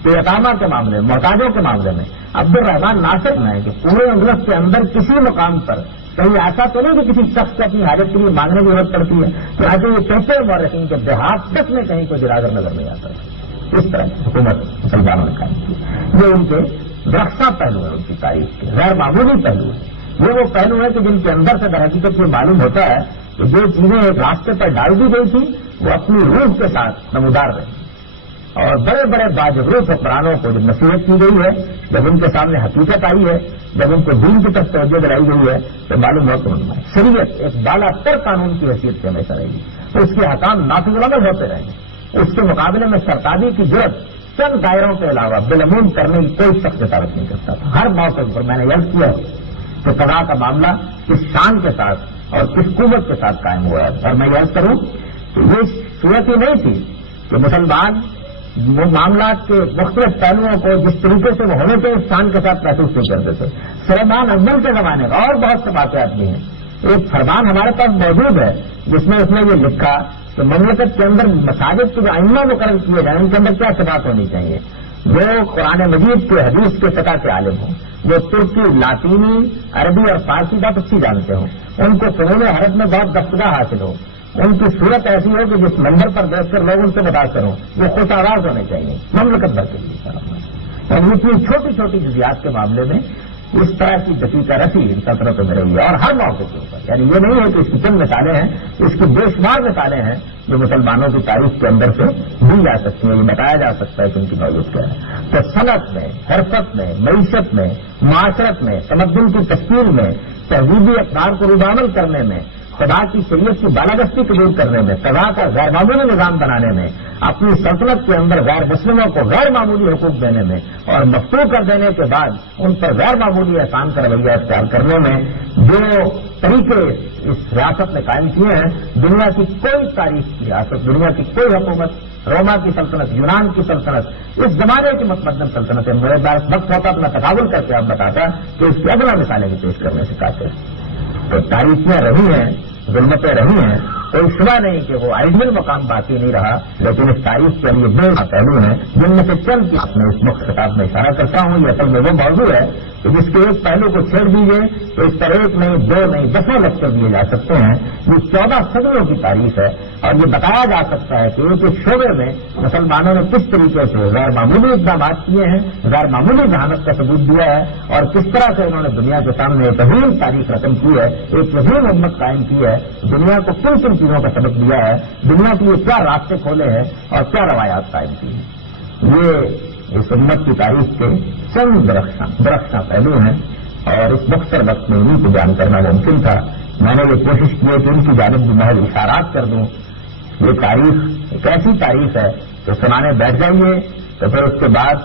کہ یتامہ کے معاملے میں، محتاجوں کے معاملے میں عبد الرحمان ناصر میں کہ پورے اندلس کے اندر کسی مقام پر کہیں ایسا تو نہیں کہ کسی شخص کو اپنی حاجت کے لیے مانگنے کی ضرورت پڑتی ہے تو آج یہ کہتے ہیں مورخین کے دیہات تک میں کہیں کوئی جراگر نظر نہیں آتا. اس طرح کی حکومت مسلمانوں نے قائم کی. یہ ان کے درخشاں پہلو ہے، ان کی تاریخ کے غیر معمولی پہلو ہے. یہ وہ پہلو ہے کہ جن کے اندر سے در حقیقت یہ معلوم ہوتا ہے کہ جو چیزیں ایک راستے پر ڈال دی گئی تھی وہ اپنی روح کے ساتھ نمودار رہی. اور بڑے بڑے باجروف حکمرانوں کو جب نصیحت کی گئی ہے، جب ان کے سامنے حقیقت آئی ہے، جب ان کو دین کی طرف توجہ دلائی گئی ہے تو معلوم ہو کہ شریعت ایک بالا تر قانون کی حیثیت سے ہمیشہ رہے گی. تو اس کے حکام نافذ العمل ہوتے رہیں گے. اس کے مقابلے میں سرکاری کی جرت چند دائروں کے علاوہ بالعموم کرنے کی کوئی شخص جسارت نہیں کرتا تھا. ہر موقع پر میں نے یاد کیا کہ قضا کا معاملہ کس شان کے ساتھ اور کس قوت کے ساتھ قائم ہوا ہے. اور میں یاد کروں کہ یہ صورت ہی نہیں تھی کہ مسلمان وہ معاملات کے مختلف پہلوؤں کو جس طریقے سے وہ ہونے کے شان کے ساتھ محسوس نہیں کرتے تھے. سلیمان اول کے زمانے کا اور بہت سے واقعات بھی ہیں ایک فرمان ہمارے پاس موجود ہے جس میں اس نے یہ لکھا کہ مملکت کے اندر مساجد کے جو ائمہ مقرر کیے جائیں ان کے اندر کیا صفات ہونی چاہیے؟ جو قرآن مجید کے حدیث کے فقہ کے عالم ہوں، جو ترکی، لاطینی، عربی اور فارسی بات اچھی جانتے ہوں، ان کو فنون حرف میں بہت دستگاہ حاصل ہو، ان کی صورت ایسی ہو کہ جس منظر پر بیٹھ کر لوگ ان سے متاثر ہوں، وہ خوش آواز ہونے چاہیے مملکت بھر کے لیے۔ اور اتنی چھوٹی چھوٹی جزیات کے معاملے میں اس طرح کی دقیقہ رسی سلطنتوں میں رہی ہے، اور ہر موقع کے اوپر، یعنی یہ نہیں ہے کہ اس کی چند مثالیں ہیں، اس کی بے شمار مثالیں ہیں جو مسلمانوں کی تاریخ کے اندر سے دی جا سکتی ہیں، یہ بتایا جا سکتا ہے کہ ان کی نوعیت کیا ہے۔ تو صنعت میں، حرفت میں، معیشت میں، معاشرت میں، تمدن کی تشکیل میں، تہذیبی اقدار کو روبامل کرنے میں، خدا کی شریعت کی بالادستی قبول کرنے میں، قضا کا غیر معمولی نظام بنانے میں، اپنی سلطنت کے اندر غیر مسلموں کو غیر معمولی حقوق دینے میں، اور مفتوح کر دینے کے بعد ان پر غیر معمولی احسان کا رویہ اختیار کرنے میں جو طریقے اس ریاست نے قائم کیے ہیں، دنیا کی کوئی تاریخ کی ریاست، دنیا کی کوئی حکومت، روما کی سلطنت، یونان کی سلطنت، اس زمانے کی متمدن سلطنت ہے، میرے پاس وقت ہوتا اپنا تقابل کر کے آپ بتاتا کہ اس کی ادنا مثالیں بھی پیش کرنے سے کہتے ہیں۔ تو تاریخیاں رہی ہیں، ظلمتیں رہی ہیں، کوئی شبہ نہیں کہ وہ آئیڈیل مقام باقی نہیں رہا، لیکن اس تاریخ کے لیے بے پہلو ہیں جن میں سے چند کی میں اس وقت خطاب میں اشارہ کرتا ہوں۔ یہ اصل میں وہ موضوع ہے کہ جس کے ایک پہلو کو چھیڑ دیجیے تو اس پر ایک نہیں، دو نہیں، 10 لیکچر دیے جا سکتے ہیں۔ یہ 14 صدیوں کی تاریخ ہے، اور یہ بتایا جا سکتا ہے کہ ایک شعبے میں مسلمانوں نے کس طریقے سے غیر معمولی اقدامات کیے ہیں، غیر معمولی ذہانت کا ثبوت دیا ہے، اور کس طرح سے انہوں نے دنیا کے سامنے ایک عظیم تاریخ رقم کی ہے، ایک عظیم امت قائم کی ہے، دنیا کو کن کن چیزوں کا سبق دیا ہے، دنیا کے لیے کیا راستے کھولے ہیں اور کیا روایات قائم کی ہیں۔ یہ اس امت کی تاریخ کے چند درخشاں پہلو ہیں، اور اس مختصر وقت میں انہیں کو بیان کرنا ممکن تھا۔ میں نے یہ کوشش کی ہے کہ ان کی جانب بھی محض اشارات کر دوں۔ یہ تاریخ ایک ایسی تاریخ ہے کہ سنانے بیٹھ جائیے تو پھر اس کے بعد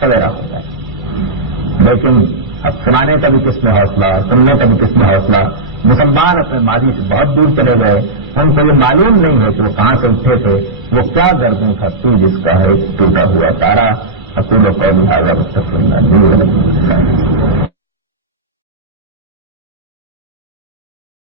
سویرا ہو جائے، لیکن اب سنانے کا بھی کس میں حوصلہ، سننے کا بھی کس میں حوصلہ۔ مسلمان اپنے ماضی سے بہت دور چلے گئے، ان کو یہ معلوم نہیں ہے کہ وہ کہاں سے اٹھے تھے، وہ کیا گردوں تھا تو جس کا ہے ٹوٹا ہوا تارا۔ اقول قولی ھذا واستغفر اللہ